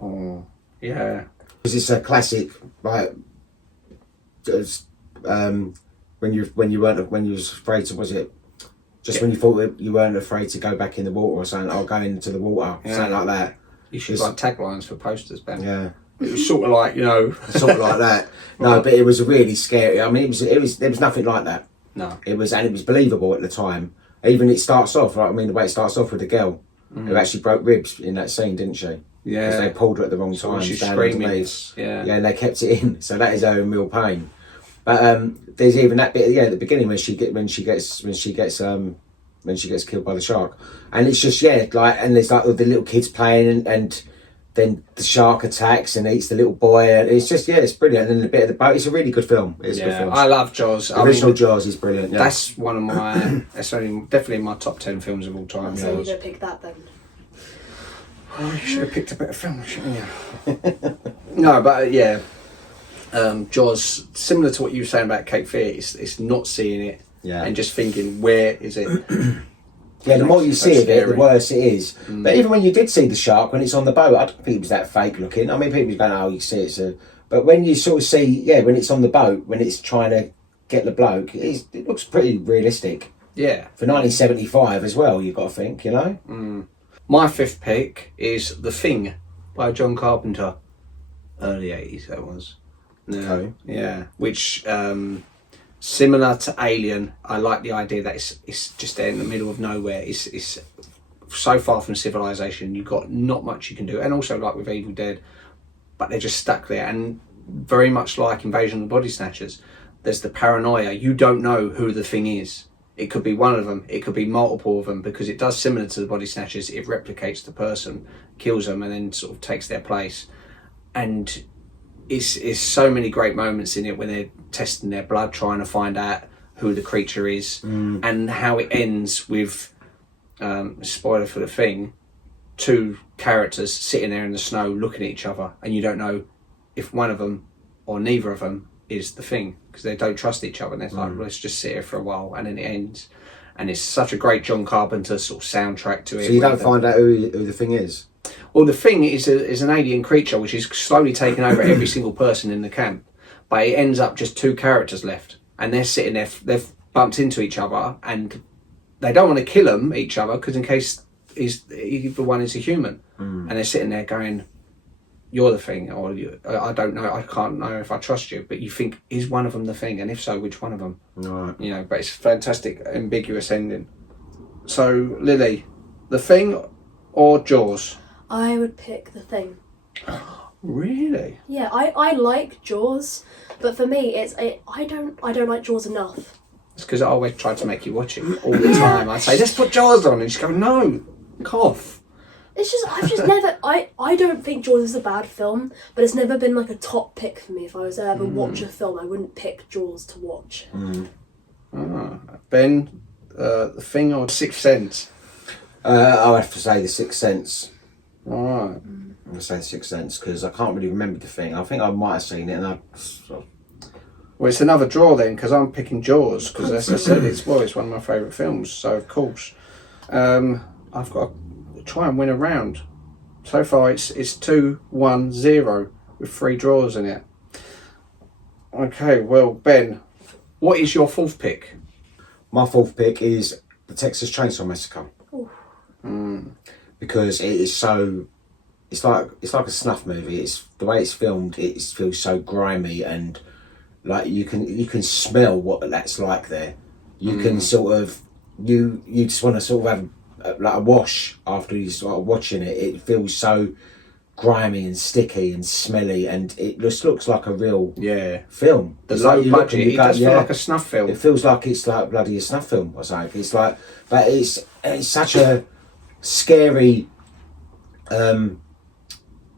Oh, yeah. Because it's a classic, right? It's, when you was afraid to, was it just when you thought you weren't afraid to go back in the water or something, or go into the water, something like that. You should write taglines for posters, Ben. Yeah, it was sort of like, you know, sort of like that. No, but it was really scary. I mean, there was nothing like that. No, it was believable at the time. Even it starts off, right? I mean, the way it starts off with the girl who actually broke ribs in that scene, didn't she? Yeah, because they pulled her at the wrong time. She's down screaming. underneath. Yeah, and they kept it in, so that is her in real pain. But there's even that bit, at the beginning when she gets killed by the shark, and it's just and there's like all the little kids playing, and then the shark attacks and eats the little boy. And it's just it's brilliant. And then the bit of the boat, it's a really good film. It's a good film. I love Jaws. The original Jaws is brilliant. Yeah. That's one of my. That's definitely my top 10 films of all time. So you're gonna pick that then? Oh, you should have picked a better film, shouldn't you? No, but Jaws, similar to what you were saying about Cape Fear, it's not seeing it and just thinking, where is it? Yeah, the more you see of it, the worse it is. But even when you did see the shark, when it's on the boat, I don't think it was that fake looking. I mean, people going, oh, you see it. But when you sort of see, when it's on the boat, when it's trying to get the bloke, it looks pretty realistic. Yeah. For 1975 as well, you've got to think, you know? My fifth pick is The Thing by John Carpenter. Early 80s, that was. Okay. Yeah. Which, similar to Alien, I like the idea that it's just there in the middle of nowhere. It's so far from civilization, you've got not much you can do. And also, like with Evil Dead, but they're just stuck there. And very much like Invasion of the Body Snatchers, there's the paranoia. You don't know who the thing is. It could be one of them, it could be multiple of them, because it does similar to the Body Snatchers. It replicates the person, kills them, and then sort of takes their place. And it's so many great moments in it when they're testing their blood, trying to find out who the creature is, and how it ends with, spoiler for The Thing, two characters sitting there in the snow looking at each other, and you don't know if one of them or neither of them is the Thing, because they don't trust each other, and they're like, let's just sit here for a while, and then it ends. And it's such a great John Carpenter sort of soundtrack to it. So you don't find out who the Thing is? Well, the Thing is an alien creature which is slowly taking over every single person in the camp, but it ends up just two characters left, and they're sitting there, they've bumped into each other, and they don't want to kill each other, because in case either one is a human, and they're sitting there going, you're the Thing, or I don't know, I can't know if I trust you, but you think, is one of them the Thing, and if so, which one of them? Right. You know, but it's a fantastic, ambiguous ending. So, Lily, The Thing or Jaws? I would pick The Thing. Really? Yeah, I like Jaws, but for me, I don't like Jaws enough. It's because I always try to make you watch it all the time. I'd say, let's put Jaws on, and she'd go, no, cough. It's just I've just never I don't think Jaws is a bad film, but it's never been like a top pick for me. If I was to ever watch a film, I wouldn't pick Jaws to watch. Ben, The Thing or Sixth Sense? I'll have to say The Sixth Sense. Alright. I'm going to say The Sixth Sense because I can't really remember The Thing. I think I might have seen it and Well, it's another draw then, because I'm picking Jaws, because as I said, it's one of my favourite films, so of course. I've got to try and win a round. So far it's 2-1-0 with 3 draws in it. Okay, well, Ben, what is your fourth pick? My fourth pick is the Texas Chain Saw Massacre. Because it is so... It's like a snuff movie. It's the way it's filmed. It feels so grimy and like you can smell what that's like there. You can sort of you just want to sort of have like a wash after you start watching it. It feels so grimy and sticky and smelly, and it just looks like a real film. The low budget. It does feel like a snuff film. It feels like it's like bloody a snuff film or something. It's like, but it's such a scary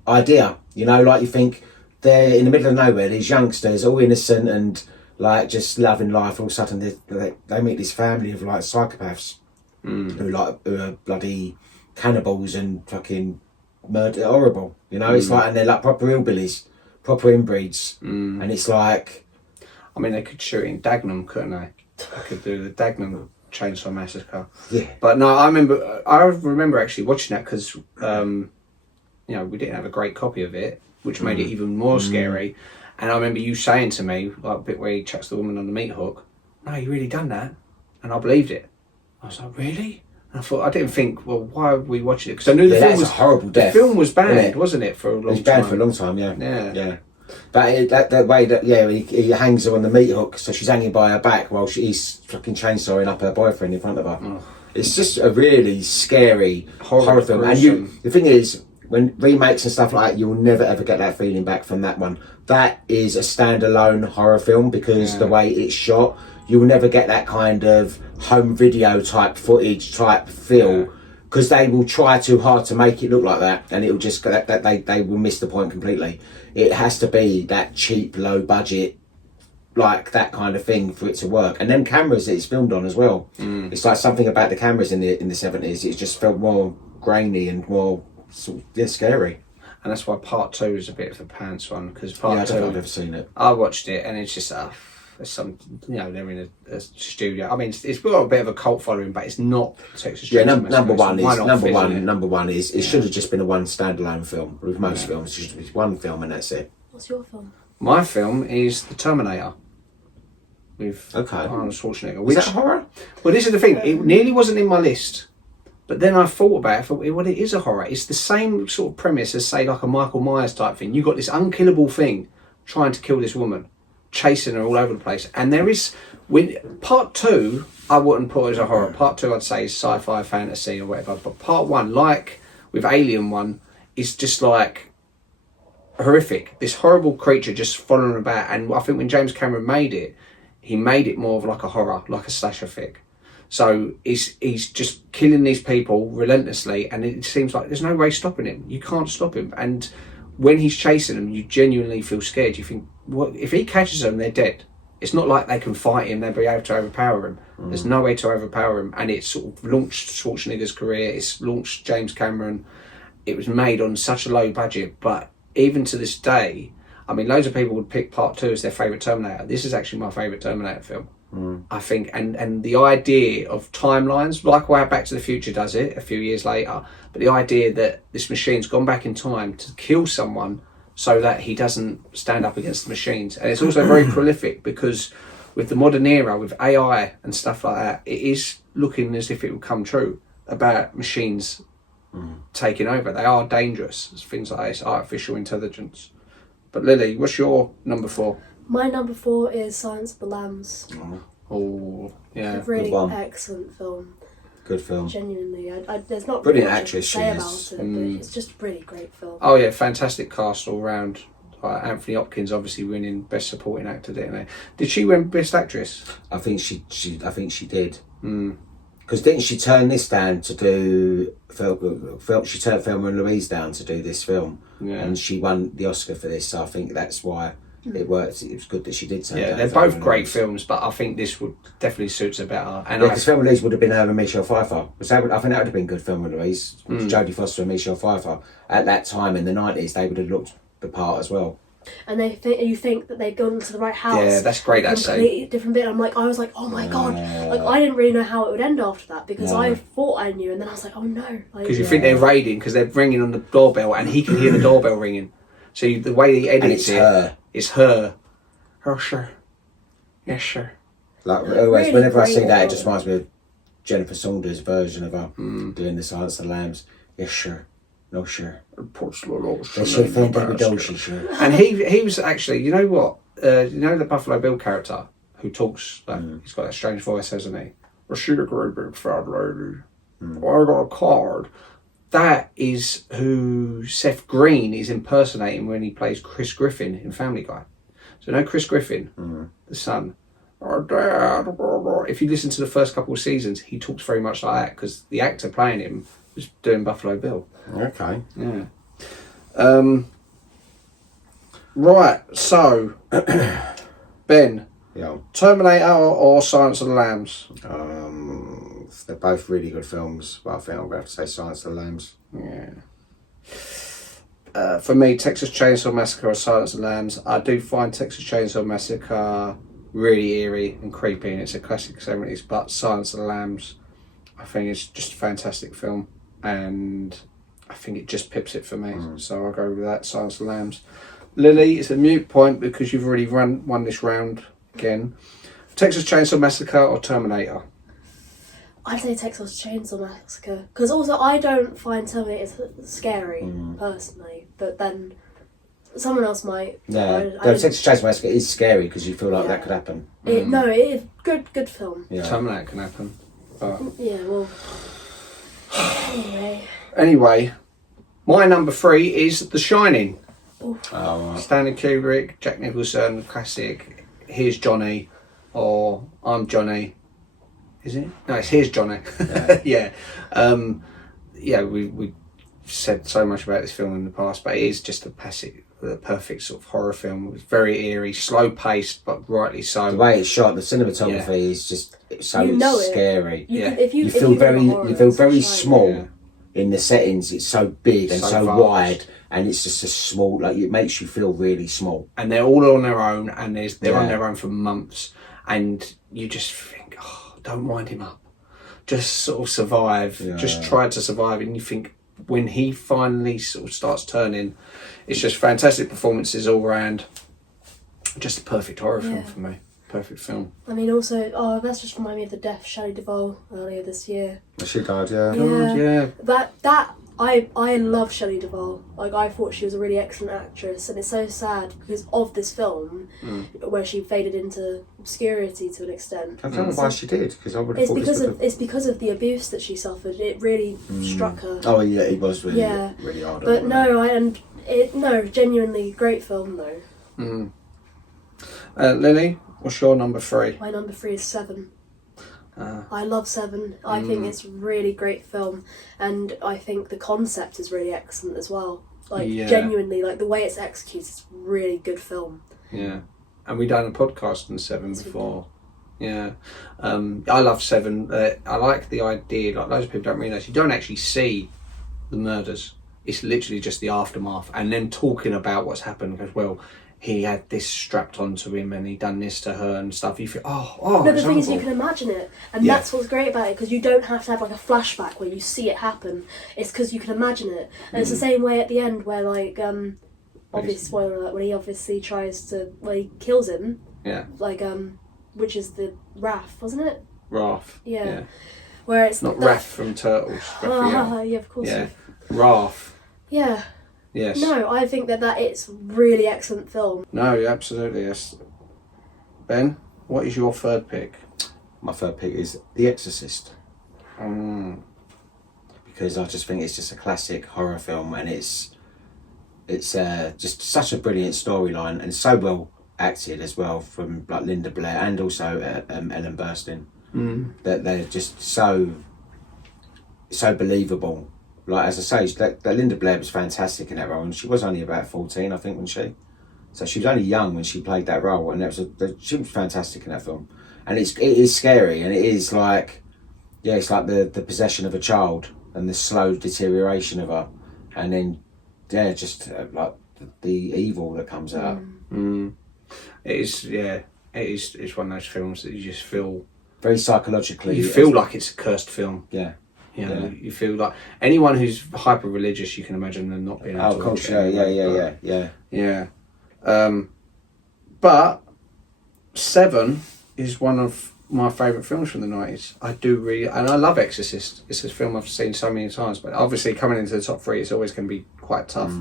idea, you know, like you think they're in the middle of nowhere, these youngsters all innocent and like just loving life, all of a sudden they meet this family of like psychopaths who are bloody cannibals and fucking murder horrible, you know. It's like, and they're like proper hillbillies, proper inbreeds, and it's like, I mean, they could shoot in Dagenham, couldn't they? They could do the Dagenham Chainsaw Massacre. Yeah. But no, I remember actually watching that because you know, we didn't have a great copy of it, which made it even more scary. And I remember you saying to me, like a bit where he chucks the woman on the meat hook, no, you really done that? And I believed it. I was like, really? And I didn't think, well, why are we watching it? Because I knew the film was a horrible death. The film was banned, wasn't it, for a long time? It was banned for a long time, yeah. But that way that he hangs her on the meat hook, so she's hanging by her back while he's fucking chainsawing up her boyfriend in front of her. It's just a really scary horror film. And the thing is, when remakes and stuff like that, you'll never ever get that feeling back from that one. That is a standalone horror film because the way it's shot, you'll never get that kind of home video type footage type feel because they will try too hard to make it look like that, and it'll just they will miss the point completely. It has to be that cheap, low budget, like that kind of thing for it to work. And them cameras that it's filmed on as well. It's like something about the cameras in the 70s. It just felt more grainy and more scary. And that's why part 2 is a bit of a pants one, because part 2 I've never seen it. I watched it and it's just there's some, you know, they're in a studio. I mean, it's got a bit of a cult following, but it's not Texas Chain Saw Massacre. Number one is it should have just been a one standalone film. With most films, it should be one film and that's it. What's your film? My film is The Terminator with Arnold Schwarzenegger. Is that horror? Well, this is the thing. It nearly wasn't in my list. But then I thought about it, well, it is a horror. It's the same sort of premise as, say, like a Michael Myers type thing. You've got this unkillable thing trying to kill this woman, chasing her all over the place. And there is, part 2, I wouldn't put as a horror. Part 2, I'd say, is sci-fi, fantasy or whatever. But part 1, like with Alien 1, is just like horrific. This horrible creature just following about. And I think when James Cameron made it, he made it more of like a horror, like a slasher fic. So he's just killing these people relentlessly, and it seems like there's no way stopping him. You can't stop him. And when he's chasing them, you genuinely feel scared. You think, what if he catches them, they're dead. It's not like they can fight him, they'll be able to overpower him. There's no way to overpower him. And it sort of launched Schwarzenegger's career, it's launched James Cameron. It was made on such a low budget, but even to this day, I mean, loads of people would pick part 2 as their favourite Terminator. This is actually my favourite Terminator film. I think, and the idea of timelines, like how Back to the Future does it a few years later, but the idea that this machine's gone back in time to kill someone so that he doesn't stand up against the machines. And it's also very prolific because with the modern era, with AI and stuff like that, it is looking as if it will come true about machines taking over. They are dangerous, things like this, artificial intelligence. But Lily, what's your number 4? My number 4 is Silence of the Lambs. Oh, yeah. A really excellent film. Good film. Genuinely, there's not Brilliant really much actress to say she about is. it, but it's just a really great film. Oh yeah, fantastic cast all round. Anthony Hopkins obviously winning Best Supporting Actor, didn't they? Did she win Best Actress? I think she did. Mm. Because didn't she turn this down to do film? She turned Thelma and Louise down to do this film, and she won the Oscar for this. So I think that's why it worked. It was good that she did turn down. Yeah, they're Thelma both and great Louise. films, but I think this would definitely suits her better. And Yeah, because Thelma and Louise would have been her and Michelle Pfeiffer. I think that would have been good. Thelma and Louise, Jodie Foster and Michelle Pfeiffer. At that time in the 90s, they would have looked the part as well. And you think that they've gone to the right house. Yeah, that's great. That completely different bit. I was like, oh my god! Like I didn't really know how it would end after that because I thought I knew, and then I was like, oh no! Because you think they're raiding because they're ringing on the doorbell, and he can hear the doorbell ringing. So the way he edits it's her. Oh sure, yes sir. Like always, really whenever I see great that, it just reminds me of Jennifer Saunders' version of her doing the Silence of the Lambs. Yes, sure. No, sure. Yes, sure. Sure. And he was actually, you know what? You know the Buffalo Bill character who talks like he's got that strange voice, hasn't he? Well, she a great big fat lady. I got a card. That is who Seth Green is impersonating when he plays Chris Griffin in Family Guy. So you know Chris Griffin, the son. Oh, Dad. If you listen to the first couple of seasons, he talks very much like that because the actor playing him was doing Buffalo Bill. Okay. Yeah. Right, so Ben, Terminator or Silence of the Lambs? They're both really good films, but I think I'm going to have to say Silence of the Lambs. Yeah. For me, Texas Chainsaw Massacre or Silence of the Lambs. I do find Texas Chainsaw Massacre really eerie and creepy, and it's a classic 70s, but Silence of the Lambs, I think it's just a fantastic film, and I think it just pips it for me. So I'll go with that, Silence of the Lambs. Lily, it's a mute point because you've already won this round again. Texas Chainsaw Massacre or Terminator? I'd say Texas Chainsaw Massacre because also I don't find Terminator scary personally, but then someone else might. Yeah, Texas Chainsaw Massacre is scary because you feel like that could happen. No, it is good film. Yeah. Terminator can happen. But yeah, well. Anyway, my number 3 is The Shining. Right. Stanley Kubrick, Jack Nicholson, classic. Here's Johnny, or I'm Johnny. Is it? No, it's Here's Johnny. Yeah. We said so much about this film in the past, but it is just the perfect sort of horror film. It was very eerie, slow paced, but rightly so. The way it's shot, the cinematography is just so scary. You feel very small in the settings. It's so big and so wide, and it's just a small. Like it makes you feel really small. And they're all on their own, and they're on their own for months, and you just think, oh, don't wind him up. Just sort of survive. Just try to survive, and you think when he finally sort of starts turning, it's just fantastic performances all around. Just a perfect horror film for me. Perfect film. I mean, also, that's just reminded me of the death of Shelley Duvall earlier this year. She died, yeah. God, yeah. That I love Shelley Duvall. Like I thought she was a really excellent actress, and it's so sad because of this film where she faded into obscurity to an extent. I don't know why she did, because I would have thought it's because of the abuse that she suffered. It really struck her. Oh yeah, it was really hard. But no, genuinely great film though. Lily, what's your number 3? My number 3 is Seven. I love Seven. I think it's a really great film, and I think the concept is really excellent as well. Like genuinely, like the way it's executed is a really good film. Yeah, and we done a podcast on Seven before. Yeah, I love Seven. I like the idea. Like loads of people don't realise you don't actually see the murders. It's literally just the aftermath, and then talking about what's happened. Because well, he had this strapped onto him and he done this to her and stuff. You feel, No, the thing is you can imagine it. And that's what's great about it, because you don't have to have like a flashback where you see it happen. It's because you can imagine it. And it's the same way at the end where like, obvious spoiler alert, when he obviously he kills him. Yeah. Like, which is the Raph, wasn't it? Raph. Yeah. Where it's not Raph from Turtles. Yeah, of course. Yeah. Raph. Yeah. Yes. No, I think that it's really excellent film. No, absolutely, yes. Ben, what is your third pick? My third pick is The Exorcist. Because I just think it's just a classic horror film, and it's just such a brilliant storyline and so well acted as well from like Linda Blair and also Ellen Burstyn. That they're just so believable. Like, as I say, that Linda Blair was fantastic in that role, and she was only about 14, I think, when she. So she was only young when she played that role, and she was fantastic in that film. And it is scary, and it is like, yeah, it's like the possession of a child and the slow deterioration of her, and then yeah, just like the evil that comes out. It is, yeah, it's one of those films that you just feel very psychologically. You feel like it's a cursed film. Yeah. You know, you feel like anyone who's hyper religious, you can imagine them not being able to watch it. Yeah. But Seven is one of my favourite films from the 90s. I do really, and I love Exorcist. It's a film I've seen so many times, but obviously coming into the top three, it's always going to be quite tough.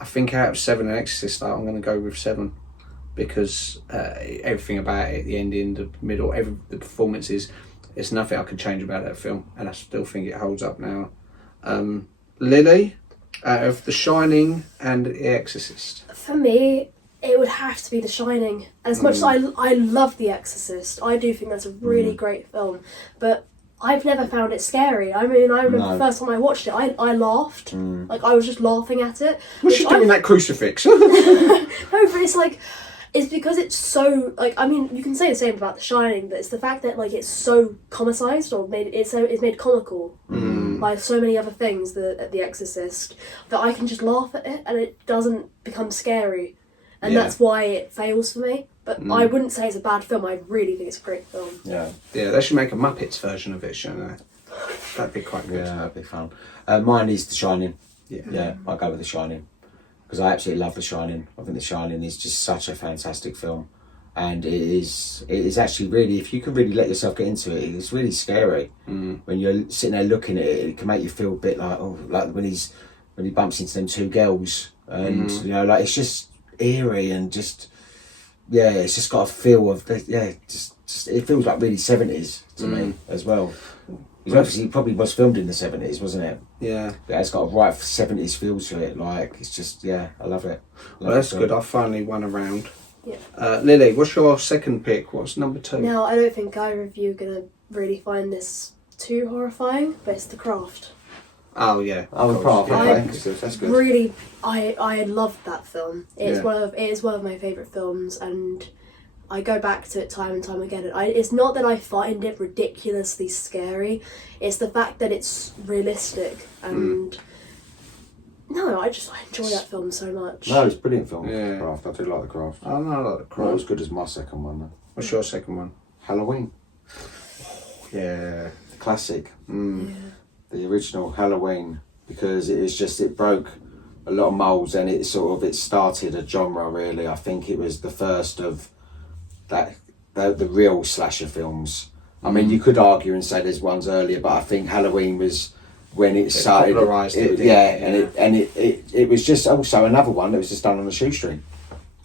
I think out of Seven and Exorcist, I'm going to go with Seven, because everything about it, the ending, the middle, the performances, there's nothing I can change about that film, and I still think it holds up now. Lily, out of The Shining and The Exorcist. For me, it would have to be The Shining. As much as I love The Exorcist, I do think that's a really great film, but I've never found it scary. I mean, I remember the first time I watched it, I laughed. Like, I was just laughing at it. What's she doing that crucifix? No, but it's like, it's because it's so, like, I mean, you can say the same about The Shining, but it's the fact that, like, it's so comicized, or it's made comical by so many other things, The Exorcist, that I can just laugh at it and it doesn't become scary. And that's why it fails for me. But I wouldn't say it's a bad film. I really think it's a great film. Yeah, they should make a Muppets version of it, shouldn't they? That'd be quite good. Yeah, that'd be fun. Mine is The Shining. Yeah, I'll go with The Shining, because I absolutely love The Shining. I think The Shining is just such a fantastic film, and it is actually really, if you can really let yourself get into it, it's really scary. When you're sitting there looking at it, it can make you feel a bit like, like when he bumps into them two girls, and you know, like, it's just eerie and just, yeah, it's just got a feel of just it feels like really 70s to me as well. It probably was filmed in the 70s, wasn't it? Yeah. But it's got a right 70s feel to it. Like, it's just, I love it. Well, that's good. I finally won a round. Yeah. Lily, what's your second pick? What's number 2? Now, I don't think either of you are going to really find this too horrifying, but it's The Craft. Oh, yeah. Oh, The Craft, okay. That's good. Really, I loved that film. It is one of my favourite films, and I go back to it time and time again. It's not that I find it ridiculously scary, it's the fact that it's realistic, and I enjoy that film so much. No, it's a brilliant film. Yeah. The Craft. I do like The Craft. Oh, no, I like The Craft. Not as good as my second one, though. What's your second one? Halloween. Yeah. The classic. Yeah. The original Halloween, because it broke a lot of moulds, and it started a genre, really. I think it was the first of the real slasher films. I mean, you could argue and say there's ones earlier, but I think Halloween was when it started. Popularised it. It was just also another one that was just done on a shoestring.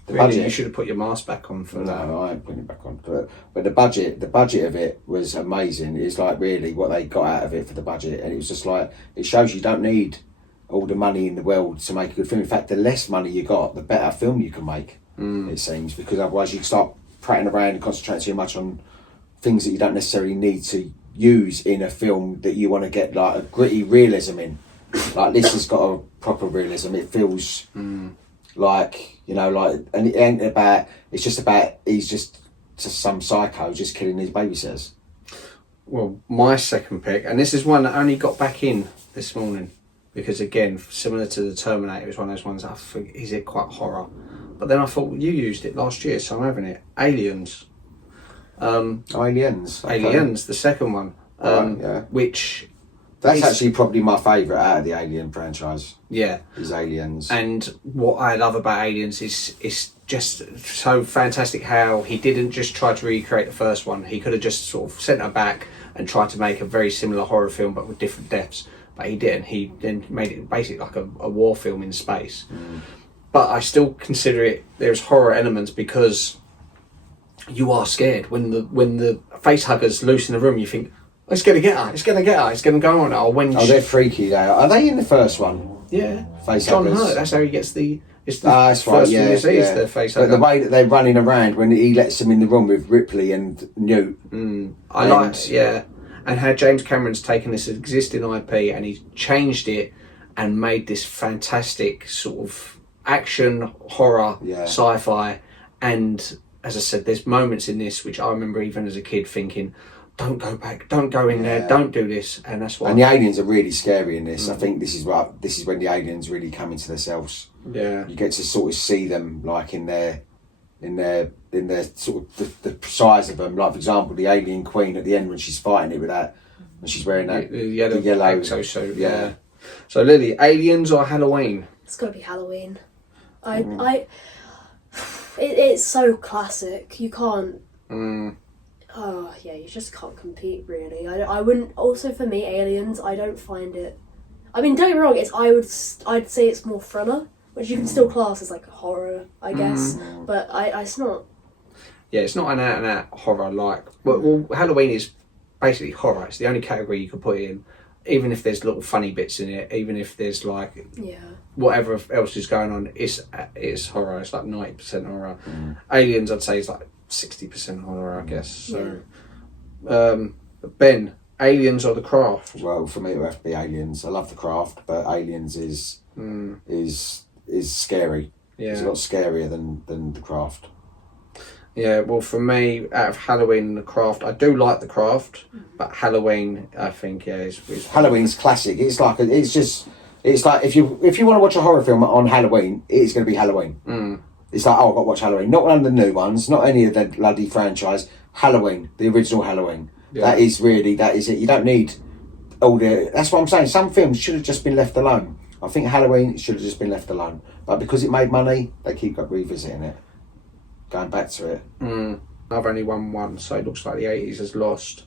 Really, you should have put your mask back on for that. No, I ain't putting it back on. But the budget of it was amazing. It's like really what they got out of it for the budget, and it was just like, it shows you don't need all the money in the world to make a good film. In fact, the less money you got, the better film you can make. It seems, because otherwise you start prattling around and concentrating too much on things that you don't necessarily need to use in a film that you want to get like a gritty realism in. Like, this has got a proper realism. It feels like, you know, like, and it ain't about, it's just about, he's just some psycho just killing his babysitters. Well, my second pick, and this is one that only got back in this morning, because again, similar to the Terminator, it was one of those ones that I think, is it quite horror? But then I thought, well, you used it last year, so I'm having it. Aliens. Aliens. Okay. Aliens, the second one. Which... That's actually probably my favourite out of the Alien franchise. Yeah. Is Aliens. And what I love about Aliens is just so fantastic how he didn't just try to recreate the first one. He could have just sort of sent her back and tried to make a very similar horror film but with different depths. But he didn't. He then made it basically like a war film in space. But I still consider it, there's horror elements, because you are scared. When the face huggers loose in the room, you think, It's going to get her. It's going to get her. It's going to go on her. When they're freaky. They are they in the first one? Yeah. Face John huggers. Hurt. That's how he gets the. It's the That's first right. thing Yeah, you see is yeah. the face. But the way that they're running around when he lets them in the room with Ripley and Newt. I like, yeah, and how James Cameron's taken this existing IP and he's changed it and made this fantastic sort of action horror sci-fi. And as I said, there's moments in this which I remember even as a kid thinking, don't go back, don't go in there, don't do this. And that's why. And the aliens are really scary in this. I think this is when the aliens really come into themselves. Yeah, You get to sort of see them like in their sort of the size of them. Like for example, the alien queen at the end when she's fighting it with that, and she's wearing that the yellow exosuit. Yeah. So Lily, aliens or Halloween? It's got to be Halloween. It's so classic. You can't. Oh yeah, you just can't compete really. I wouldn't. Also for me, aliens. I don't find it. I mean, don't get me wrong. I'd say it's more thriller, which you can still class as like horror, I guess. But it's not. Yeah, it's not an out and out horror like. Well, Halloween is basically horror. It's the only category you could put it in. Even if there's little funny bits in it, even if there's like whatever else is going on, it's horror. It's like 90% horror. Aliens, I'd say, is like 60% horror, I guess. So, Ben, Aliens or The Craft? Well, for me, it would have to be Aliens. I love The Craft, but Aliens is scary. Yeah, it's a lot scarier than The Craft. Yeah, well, for me, out of Halloween and The Craft, I do like The Craft, but Halloween, I think, is Halloween's classic. It's like if you want to watch a horror film on Halloween, it's going to be Halloween. It's like, I've got to watch Halloween. Not one of the new ones, not any of the bloody franchise. Halloween, the original Halloween. Yeah. That is it. You don't need all the. That's what I'm saying. Some films should have just been left alone. I think Halloween should have just been left alone, but because it made money, they keep revisiting it. Going back to it. I've only won one, so it looks like the 80s has lost.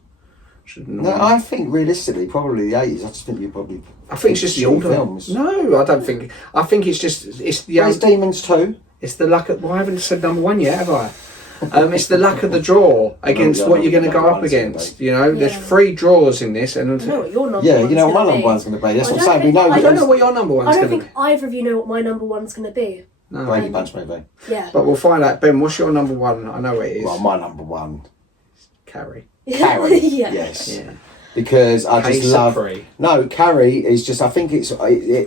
No, I think realistically, probably the 80s. I just think you probably. I think it's just the older films. No, I don't think. I think it's the. There's Demons 2. It's the luck of. Well, I haven't said number one yet, have I? It's the luck of the draw against what you're going to go up against. You know, there's 3 draws in this, and I know what your number yeah, one's you know what my gonna number be. one's going to be. That's I what I'm don't saying. We think- know. I don't know what your number one's I going don't to be. think either of you know what my number one's going to be. No. Brady Bunch maybe. Yeah. But we'll find out. Ben, what's your number one? I know it is. Well, my number one. Carrie. Carrie. Yeah. Yes. Yeah. Because I just love. Capri. No, Carrie is just. I think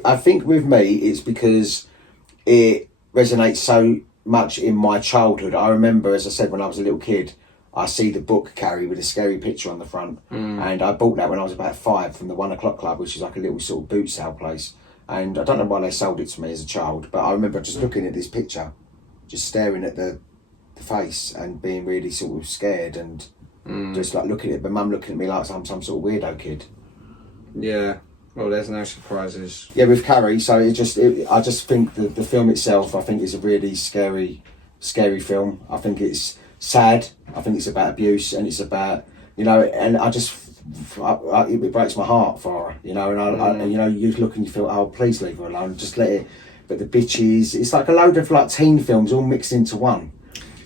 I think with me, it's because it resonates so much in my childhood. I remember, as I said, when I was a little kid, I see the book Carrie with a scary picture on the front, and I bought that when I was about 5 from the 1 O'Clock Club, which is like a little sort of boot sale place. And I don't know why they sold it to me as a child, but I remember just looking at this picture, just staring at the face and being really sort of scared and just like looking at my mum looking at me like I'm some sort of weirdo kid. Yeah. Well, there's no surprises. Yeah, with Carrie, so I just think the film itself, I think is a really scary film. I think it's sad. I think it's about abuse and it's about, and it breaks my heart for her, and you look and you feel, oh, please leave her alone, just let it. But the bitches, it's like a load of like teen films all mixed into one.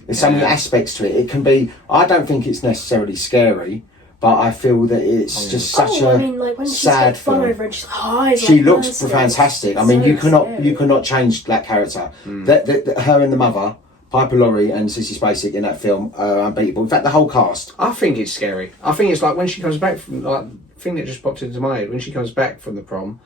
There's so many aspects to it. It can be, I don't think it's necessarily scary, but I feel that it's just such a like when sad she's got fun film. over and she's eyes She like looks bursting. fantastic. I So mean, you scary. cannot change that character. That her and the mother, Piper Laurie and Sissy Spacek in that film are unbeatable. In fact, the whole cast. I think it's scary. I think it's like when she comes back from, like, thing that just popped into my head, when she comes back from the prom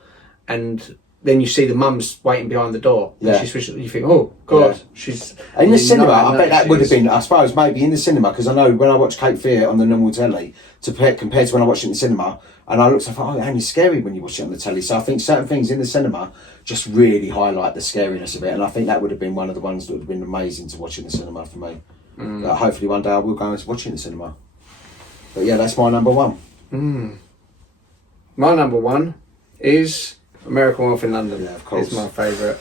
and then you see the mums waiting behind the door. Yeah. And you think, oh, God, Yeah. she's... In the cinema, No, I bet that would have she's- been, I suppose, maybe in the cinema, because I know when I watched Cape Fear on the normal telly, compared to when I watched it in the cinema, and I looked and thought, oh, it's scary when you watch it on the telly. So I think certain things in the cinema just really highlight the scariness of it, and I think that would have been one of the ones that would have been amazing to watch in the cinema for me. Hopefully one day I will go and watch it in the cinema. But yeah, that's my number one. My number one is American Werewolf in London. Yeah, of course. It's my favourite.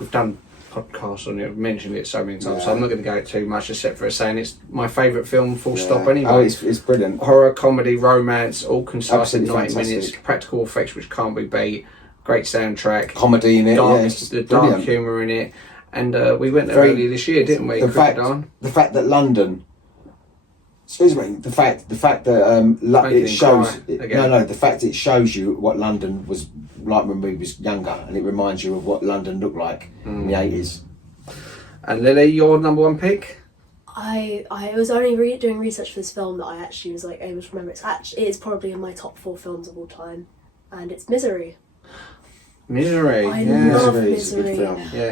We've done podcasts on it, I've mentioned it so many times, so I'm not going to go too much except for saying it's my favourite film, full stop anyway. Oh, it's brilliant. Horror, comedy, romance, all concise in Absolutely 90 fantastic. minutes, practical effects which can't be beat, great soundtrack, Comedy in it, dark, yeah, it's just the dark brilliant. humour in it, and we went there Very- earlier this year, didn't we? The Cricket fact Dawn. that London Excuse me. The fact that Making it shows him cry again. the fact it shows you what London was like when we was younger, and it reminds you of what London looked like in the 80s. And Lily, your number one pick? I was only doing research for this film that I actually was like able to remember. It's probably in my top 4 films of all time, and it's Misery. Misery. I yeah. love Misery is a good Misery. film. Yeah.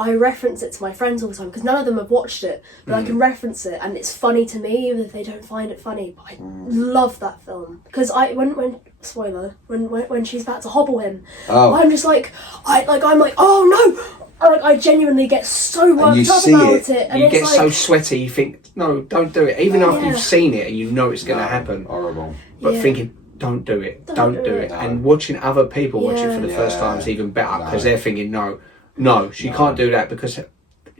I reference it to my friends all the time because none of them have watched it, but I can reference it and it's funny to me even if they don't find it funny. But I love that film because when she's about to hobble him, I'm just like I'm like, oh no. I genuinely get so worked up about it. And you it's get like, so sweaty, you think, no, don't do it. Even after you've seen it and you know it's going to happen. Horrible. But Yeah. thinking, don't do it. Don't do it. No. And watching other people watch it for the first time is even better because they're thinking, no, she can't do that because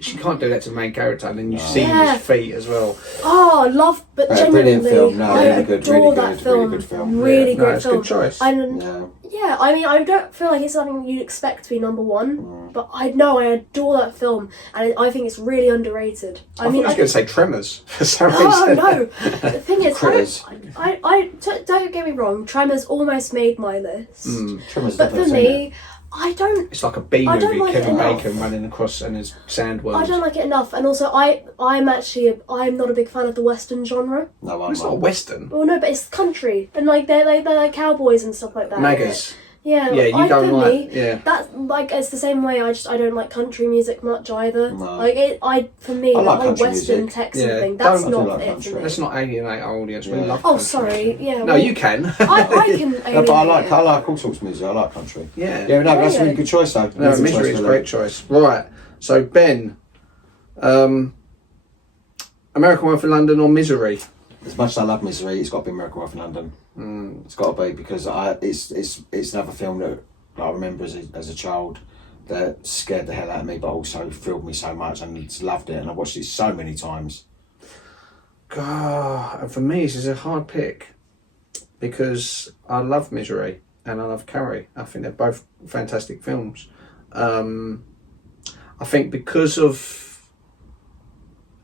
she can't do that to the main character. And then you see his feet as well. Oh, I love, but Brilliant genuinely, film. No, I really good, adore really that good, film. really good film. Really Yeah. great No, it's a film. good choice. And yeah, I mean, I don't feel like it's something you'd expect to be number one, but I know I adore that film, and I think it's really underrated. I thought I was going to say Tremors for some reason. Oh no! The thing is, Critters. don't get me wrong. Tremors almost made my list, Tremors but for definitely me, I don't. It's like a B I don't movie, like it Kevin enough. Bacon running across and his sandworms. I don't like it enough, and also I'm not a big fan of the Western genre. No, I'm It's not a Western. Well, no, but it's country, and like they're like cowboys and stuff like that. Maggers. Yeah, Yeah, you I don't for like- me, yeah. That's like it's the same way. I don't like country music much either. No. Like for me, I the like whole country Western music. Texan Yeah, thing. That's I do not like it country. for me. Let's not alienate our audience. We Yeah. love Oh, country. sorry. Yeah. No, well, you can. I can. No, but I like all sorts of music. I like country. Yeah. Yeah, no, that's a Yeah. really good choice though. No, That's a Misery choice is for a great them. choice. Right. So Ben, American Werewolf in London or Misery? As much as I love Misery, it's got to be American Werewolf in London. It's got to be because it's another film that I remember as a child that scared the hell out of me, but also thrilled me so much and just loved it. And I watched it so many times. God, and for me, this is a hard pick because I love Misery and I love Carrie. I think they're both fantastic films. I think because of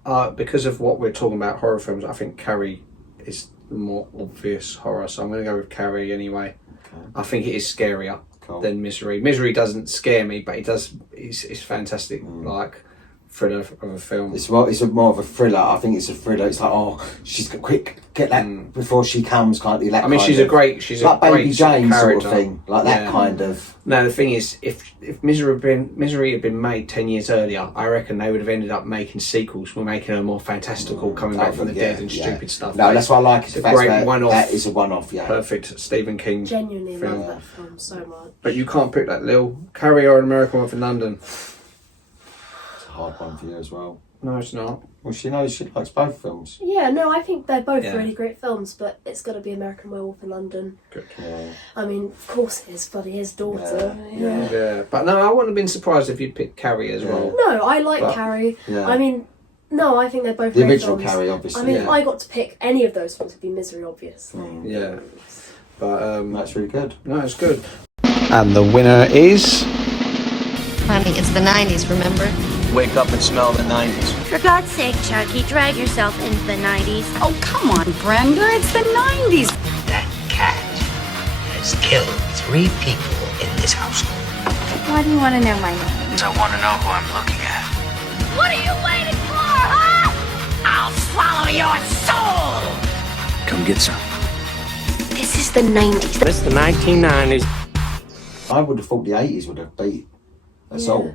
what we're talking about, horror films, I think Carrie is the more obvious horror. So I'm going to go with Carrie anyway. Okay. I think it is scarier Cool. than Misery. Misery doesn't scare me, but it does. It's fantastic, like thriller of a film. It's more of a thriller. I think it's a thriller. It's like, oh, she's quick, get that before she comes. Kind of that. I mean, she's like a great Baby Jane sort character. of thing, like that Yeah. kind of. No, the thing is, if Misery had been made 10 years earlier, I reckon they would have ended up making sequels. We're making her more fantastical, coming back from the dead and stupid stuff. No, that's what I like. It's a great one-off. That is a one-off. Yeah. Perfect Stephen King Genuinely film. love that film so much. But you can't pick that, Lil. Carrie or an American Werewolf in London? It's a hard one for you as well. No, it's not. Well, she knows she likes both films. Yeah, no, I think they're both Yeah. really great films, but it's got to be American Werewolf in London. Good. Yeah. I mean, of course it is, bloody his daughter. Yeah. Yeah, but no, I wouldn't have been surprised if you'd picked Carrie as well. No, I like But- Carrie. Yeah. I mean, no, I think they're both The great original films. Carrie, obviously. I mean, Yeah. if I got to pick any of those films, it'd be Misery, obviously. Yeah, but That's really good. no, it's good. And the winner is Honey, it's the 90s, remember? Wake up and smell the 90s. For God's sake, Chucky, drag yourself into the 90s. Oh, come on, Brenda. It's the 90s. That cat has killed 3 people in this household. Why do you want to know my name? I want to know who I'm looking at. What are you waiting for, huh? I'll swallow your soul! Come get some. This is the 90s. It's the 1990s. I would have thought the 80s would have beat us all.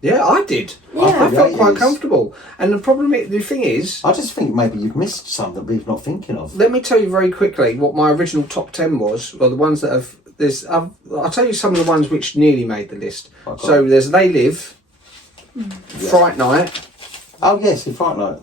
yeah, I did. I felt quite comfortable. And the thing is, I just think maybe you've missed some that we've not thinking of. let me tell you very quickly what my original top 10 was, or the ones that have. I'll tell you some of the ones which nearly made the list. Okay. So there's They Live, Fright Night, Oh yes, in Fright Night.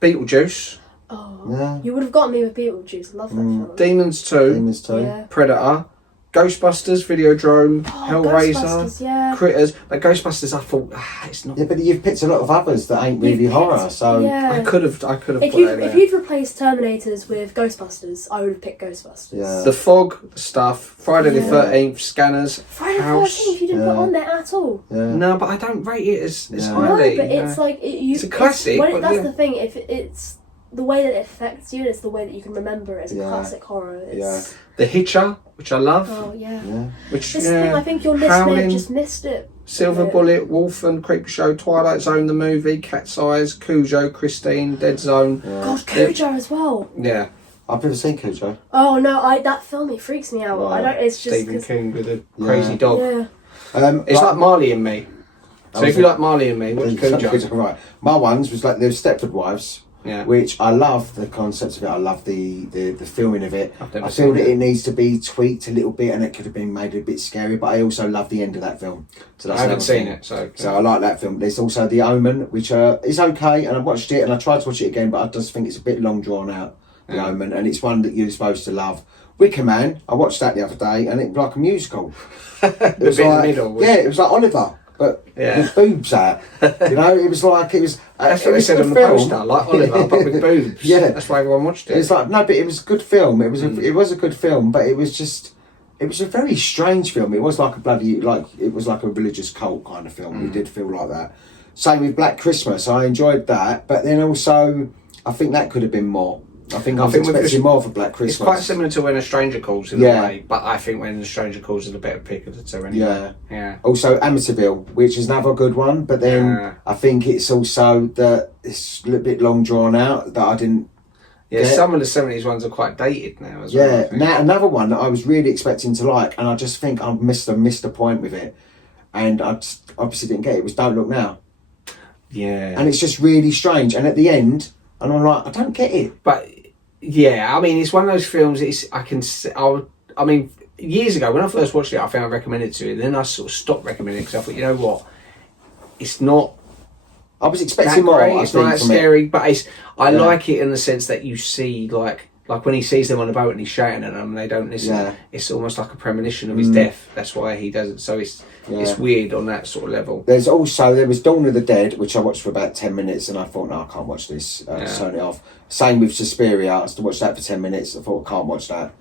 Beetlejuice, Oh, Yeah. you would have gotten me with Beetlejuice. Love that film. Demons 2, Demons too. Yeah. Predator, Ghostbusters, Videodrome, Hellraiser, Ghostbusters, yeah. Critters. But Ghostbusters, I thought it's not. Yeah, but you've picked a lot of others that ain't really horror. So Yeah. I could have. If put that in if there. you'd replaced Terminators with Ghostbusters, I would have picked Ghostbusters. Yeah. The Fog stuff, Friday the Yeah. 13th, Scanners, Friday the House. 13th, you didn't put on there at all. yeah. No, but I don't rate it as Yeah. No, highly. but it's like It's a classic, but that's yeah. the thing. If it's the way that it affects you, it's the way that you can remember it as a classic horror. It's, The Hitcher, which I love. Oh yeah. Which This thing, I think your list may have just missed it. Silver Bullet, Wolfen, Creepshow, Twilight Zone, The Movie, Cat's Eyes, Cujo, Christine, Dead Zone. God, Cujo as well. Yeah. I've never seen Cujo. Oh no, that film, it freaks me out. Right. I don't. It's just Stephen King with a crazy dog. Yeah. It's like Marley and Me. So if you like Marley and Me, watch Cujo. Right. My ones was like the Stepford Wives. Yeah. Which I love the concept of it. I love the filming of it. I've never I feel seen that it. it needs to be tweaked a little bit, and it could have been made a bit scary. But I also love the end of that film. So that's I haven't another seen thing. it, so I like that film. There's also The Omen, which is okay, and I watched it, and I tried to watch it again, but I just think it's a bit long drawn out. The Omen, and it's one that you're supposed to love. Wicker Man, I watched that the other day, and it was like a musical. It was bit in like, the middle, it was like Oliver, but with boobs out. You know, it was like it was. That's it what they was said a on the good film. poster, like Oliver, but with boobs. Yeah, that's why everyone watched it. It's like no, but it was a good film. It was it was a good film, but it was just. It was a very strange film. It was like a it was like a religious cult kind of film. It did feel like that. Same with Black Christmas. I enjoyed that, but then also I think that could have been more. I think I was expecting more for Black Christmas. It's quite similar to When a Stranger Calls in a way, but I think When a Stranger Calls is a better pick of the two anyway. Yeah. Also Amityville, which is another good one, but then I think it's also that it's a little bit long drawn out that I didn't. Yeah, some of the 70s ones are quite dated now as well. Yeah, now another one that I was really expecting to like, and I just think I missed a point with it, and I just obviously didn't get it. It was Don't Look Now. Yeah. And it's just really strange. And at the end, and I'm like, I don't get it. But yeah, I mean, it's one of those films. I mean, years ago when I first watched it, I think I recommended it to you. Then I sort of stopped recommending it because I thought, you know what, it's not. I was expecting more. It's not that scary, but I like it in the sense that you see like when he sees them on a boat and he's shouting at them and they don't listen. Yeah. It's almost like a premonition of his death. That's why he does it. So it's weird on that sort of level. There was Dawn of the Dead, which I watched for about 10 minutes, and I thought, no, I can't watch this. Turn it off. Same with Suspiria. I watched that for 10 minutes. I thought, I can't watch that.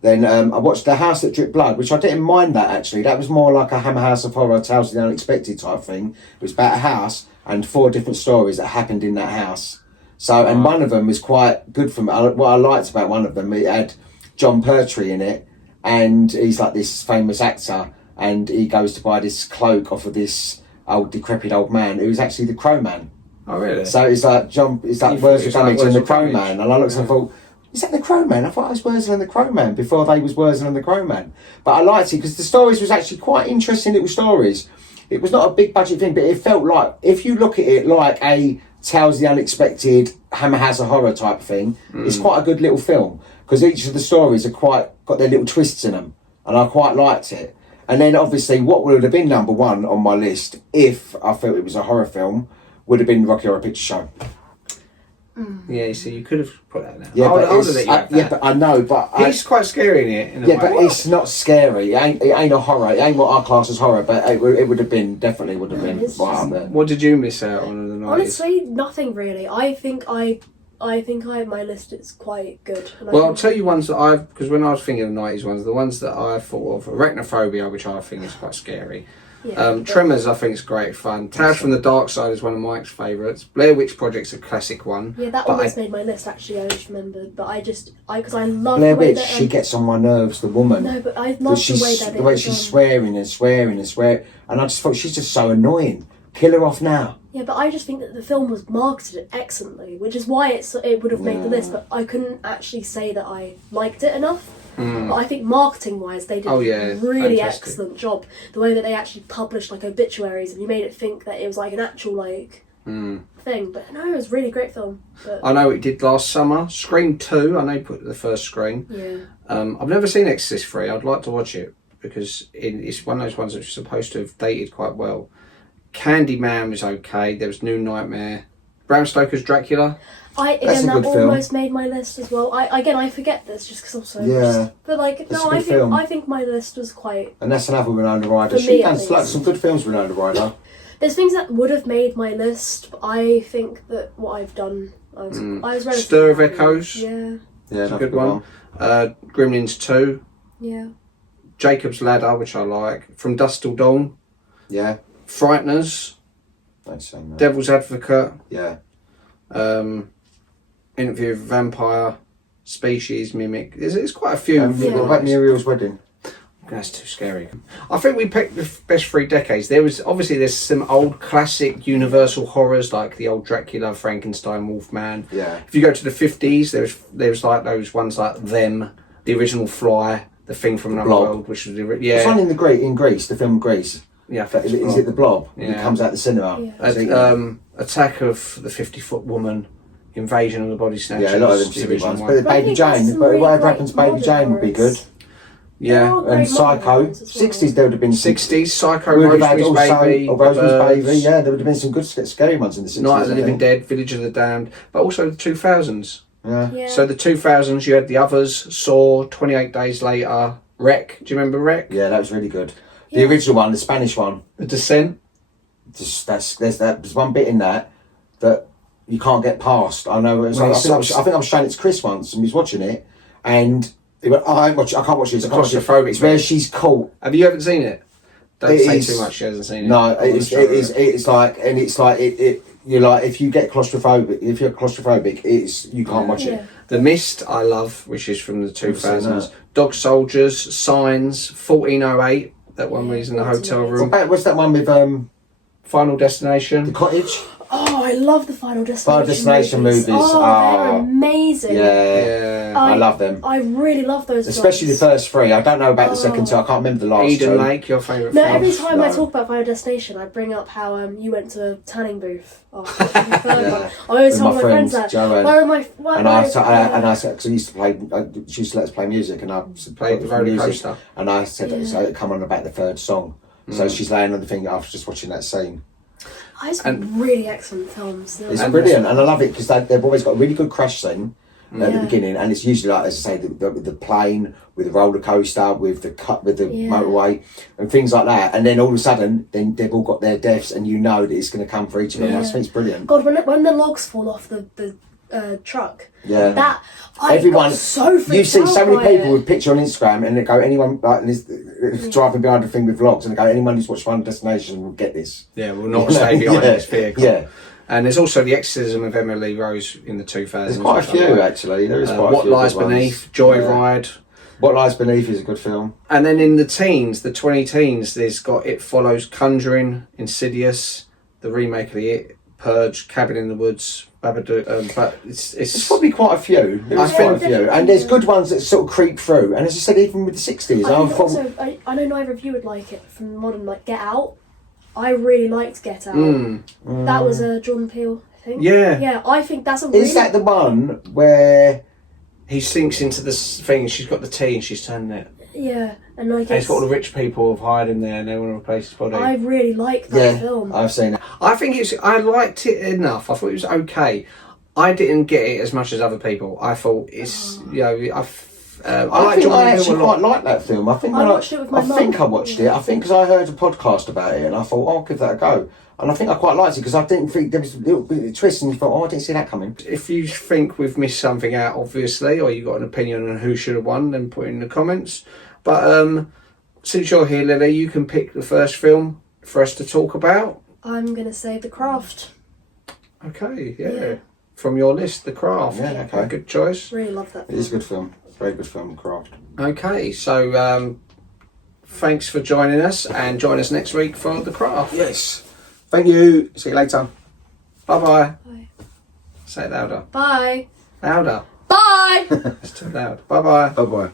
Then I watched The House That Dripped Blood, which I didn't mind that actually. That was more like a Hammer House of Horror, Tales of the Unexpected type thing. It was about a house and 4 different stories that happened in that house. So, and one of them was quite good for me. What I liked about one of them, it had John Pertwee in it, and he's like this famous actor, and he goes to buy this cloak off of this decrepit old man who's actually the Crow Man. Oh, really? So it's like Wurzel Gummidge and the Crow Man, and I looked and thought, is that the Crow Man? I thought I was Wurzel and the Crow Man before they was Wurzel and the Crow Man. But I liked it because the stories was actually quite interesting little stories. It was not a big budget thing, but it felt like, if you look at it like a Tales of the Unexpected, Hammer House of Horror type thing, it's quite a good little film because each of the stories are got their little twists in them, and I quite liked it. And then obviously what would have been number one on my list if I felt it was a horror film would have been Rocky Horror Picture Show. Yeah, so you could have put that down. Yeah, but I know, but he's quite scary in it. In a way. But it's not scary. It ain't a horror. It ain't what our class is horror. But it would have been right up there. What did you miss out on in the 90s? Honestly, nothing really. I think my list is quite good. Well, I'll tell you ones that because when I was thinking of the 90s ones, the ones that I thought of, Arachnophobia, which I think is quite scary. Yeah, Tremors, I think is great fun. Tales from the Dark Side is one of Mike's favourites. Blair Witch Project's a classic one. Yeah, that almost made my list actually. I just remembered, but because I love Blair the way Witch. She gets on my nerves. The woman. No, but I love the way she's swearing, and I just thought she's just so annoying. Kill her off now. Yeah, but I just think that the film was marketed excellently, which is why it would have made the list. But I couldn't actually say that I liked it enough. But I think marketing-wise, they did a really excellent job. The way that they actually published like obituaries, and you made it think that it was like an actual thing. But no, it was a really great film. But I know it did last summer. Scream 2, I know you put the first Scream. Yeah. I've never seen Exorcist 3. I'd like to watch it because it's one of those ones that's supposed to have dated quite well. Candyman was okay. There was New Nightmare. Bram Stoker's Dracula. That almost made my list as well. I forget this just because I'm so lost. But I think my list was quite. And that's another Winona Ryder. She done some good films, Winona Ryder. There's things that would have made my list, but I think that what I've done, I was relatively Stir of Echoes. Yeah. That's a good one. Gremlins 2. Yeah. Jacob's Ladder, which I like. From Dusk Till Dawn. Yeah. Frighteners. Don't say no. Devil's Advocate. Yeah. Interview with a Vampire, Species, Mimic. There's quite a few. What about Muriel's Wedding? That's too scary. I think we picked the best 3 decades. There's some old classic Universal horrors like the old Dracula, Frankenstein, Wolfman. Yeah. If you go to the 50s, there's like those ones like Them, the original Fly, The Thing from Another Blob. World, which was It's one in Greece, the film Greece. Yeah. Is it the Blob? Yeah. It comes out the cinema. Yeah. Attack of the 50-Foot Woman, Invasion of the Body Snatchers. Yeah, a lot of them TV Division ones. One. But the But I Baby think that's Jane, some but really whatever great happens to Baby modern Jane would be good. horrors. Yeah. They're all great And Psycho. modern ones as well. 60s there would have been 60s, Psycho, We would have had Rosemary's also Baby, Rosemary's The Baby. Birds, Yeah, there would have been some good scary ones in the 60s. Night of the I Living think. Dead, Village of the Damned, but also the 2000s. Yeah. Yeah. So the 2000s, you had The Others, Saw, 28 Days Later, Wreck. Do you remember Wreck? Yeah, that was really good. The Yeah. original one, the Spanish one. The Descent. There's one bit in that you can't get past. I know. I think I was showing it to Chris once, and he was watching it, and he went, "Oh, I can't watch this. I can't watch it." Claustrophobic It's where bit. she's caught. Have you ever seen it? Don't It say is- too much. She hasn't seen it. No, I wanna show her it. it's like, and it's like it. You're like, if you get claustrophobic, if you're claustrophobic, you can't watch Yeah. it. The Mist, I love, which is from the I've seen 2000s. that. Dog Soldiers, Signs, 1408. That one where he's in the hotel room. What's that one with Final the Destination. cottage? Oh, I love the Final Destination. Final Destination movies. Oh, they're amazing. Yeah, I love them. I really love those. Especially the films. first 3. I don't know about the second 2. I can't remember the last Eden 2. Lake, your favourite No, film. every time I No. talk about Final Destination, I bring up how you went to a tanning booth. After the third Yeah. one. I always With tell my my friends friends, that. Joanne. Where am I? And I said, because I used to play, she used to let us play music, and I Played the roller coaster. And I said, so it come on about the 3rd song. So she's laying on the thing after just watching that scene. It's really excellent films. It's brilliant, and I love it because they've always got a really good crash scene at the beginning, and it's usually like, as I say, the plane with the roller coaster, with the motorway, and things like that. And then all of a sudden, then they've all got their deaths, and you know that it's going to come for each of them. I just think it's brilliant. God, when the logs fall off the truck, Yeah. that I Everyone, got so freaked you see so out many by people it. with picture on Instagram, and they go, anyone like driving behind the thing with vlogs, and they go, anyone who's watched Final Destination will get this. Yeah, will not stay behind Yeah, this vehicle. yeah. And there's also The Exorcism of Emily Rose in the 2000s. There's quite a which I few like. actually. There is quite a What few Lies good ones. Beneath, Joyride. What Lies Beneath is a good film. And then in the teens, the 20-teens, there's got It Follows, Conjuring, Insidious, the remake of the It, Purge, Cabin in the Woods, Babadook. But There's it's probably quite a few. There's I quite a think- few, and there's good ones that sort of creep through. And as I said, even with the 60s, I I think thought also, I know neither of you would like it from modern, like Get Out. I really liked Get Out. That was Jordan Peele, I think. Yeah. Yeah, I think that's a really... is that the one where he sinks into this thing, she's got the tea and she's turning it. Yeah, and like And it's got all the rich people have hired in there and they want to replace his body. I really liked that film. I've seen it. I think I liked it enough. I thought it was okay. I didn't get it as much as other people. I thought it's, I like think Jordan I Peele actually a quite lot. like that film. I think I watched it with my I think mum. I watched it. I think because I heard a podcast about it, and I thought, I'll give that a go. And I think I quite liked it because I didn't think there was a little bit of twist, and you thought, I didn't see that coming. If you think we've missed something out, obviously, or you've got an opinion on who should have won, then put it in the comments. But since you're here, Lily, you can pick the first film for us to talk about. I'm going to say The Craft. Okay, yeah. From your list, The Craft. Yeah, okay. Good choice. Really love that It film. is a good film. Very good film, Craft. Okay, so thanks for joining us, and join us next week for The Craft. Yes. Thank you. See you later. Bye-bye. Bye. Say it louder. Bye. Louder. Bye! It's too loud. Bye-bye. Bye bye.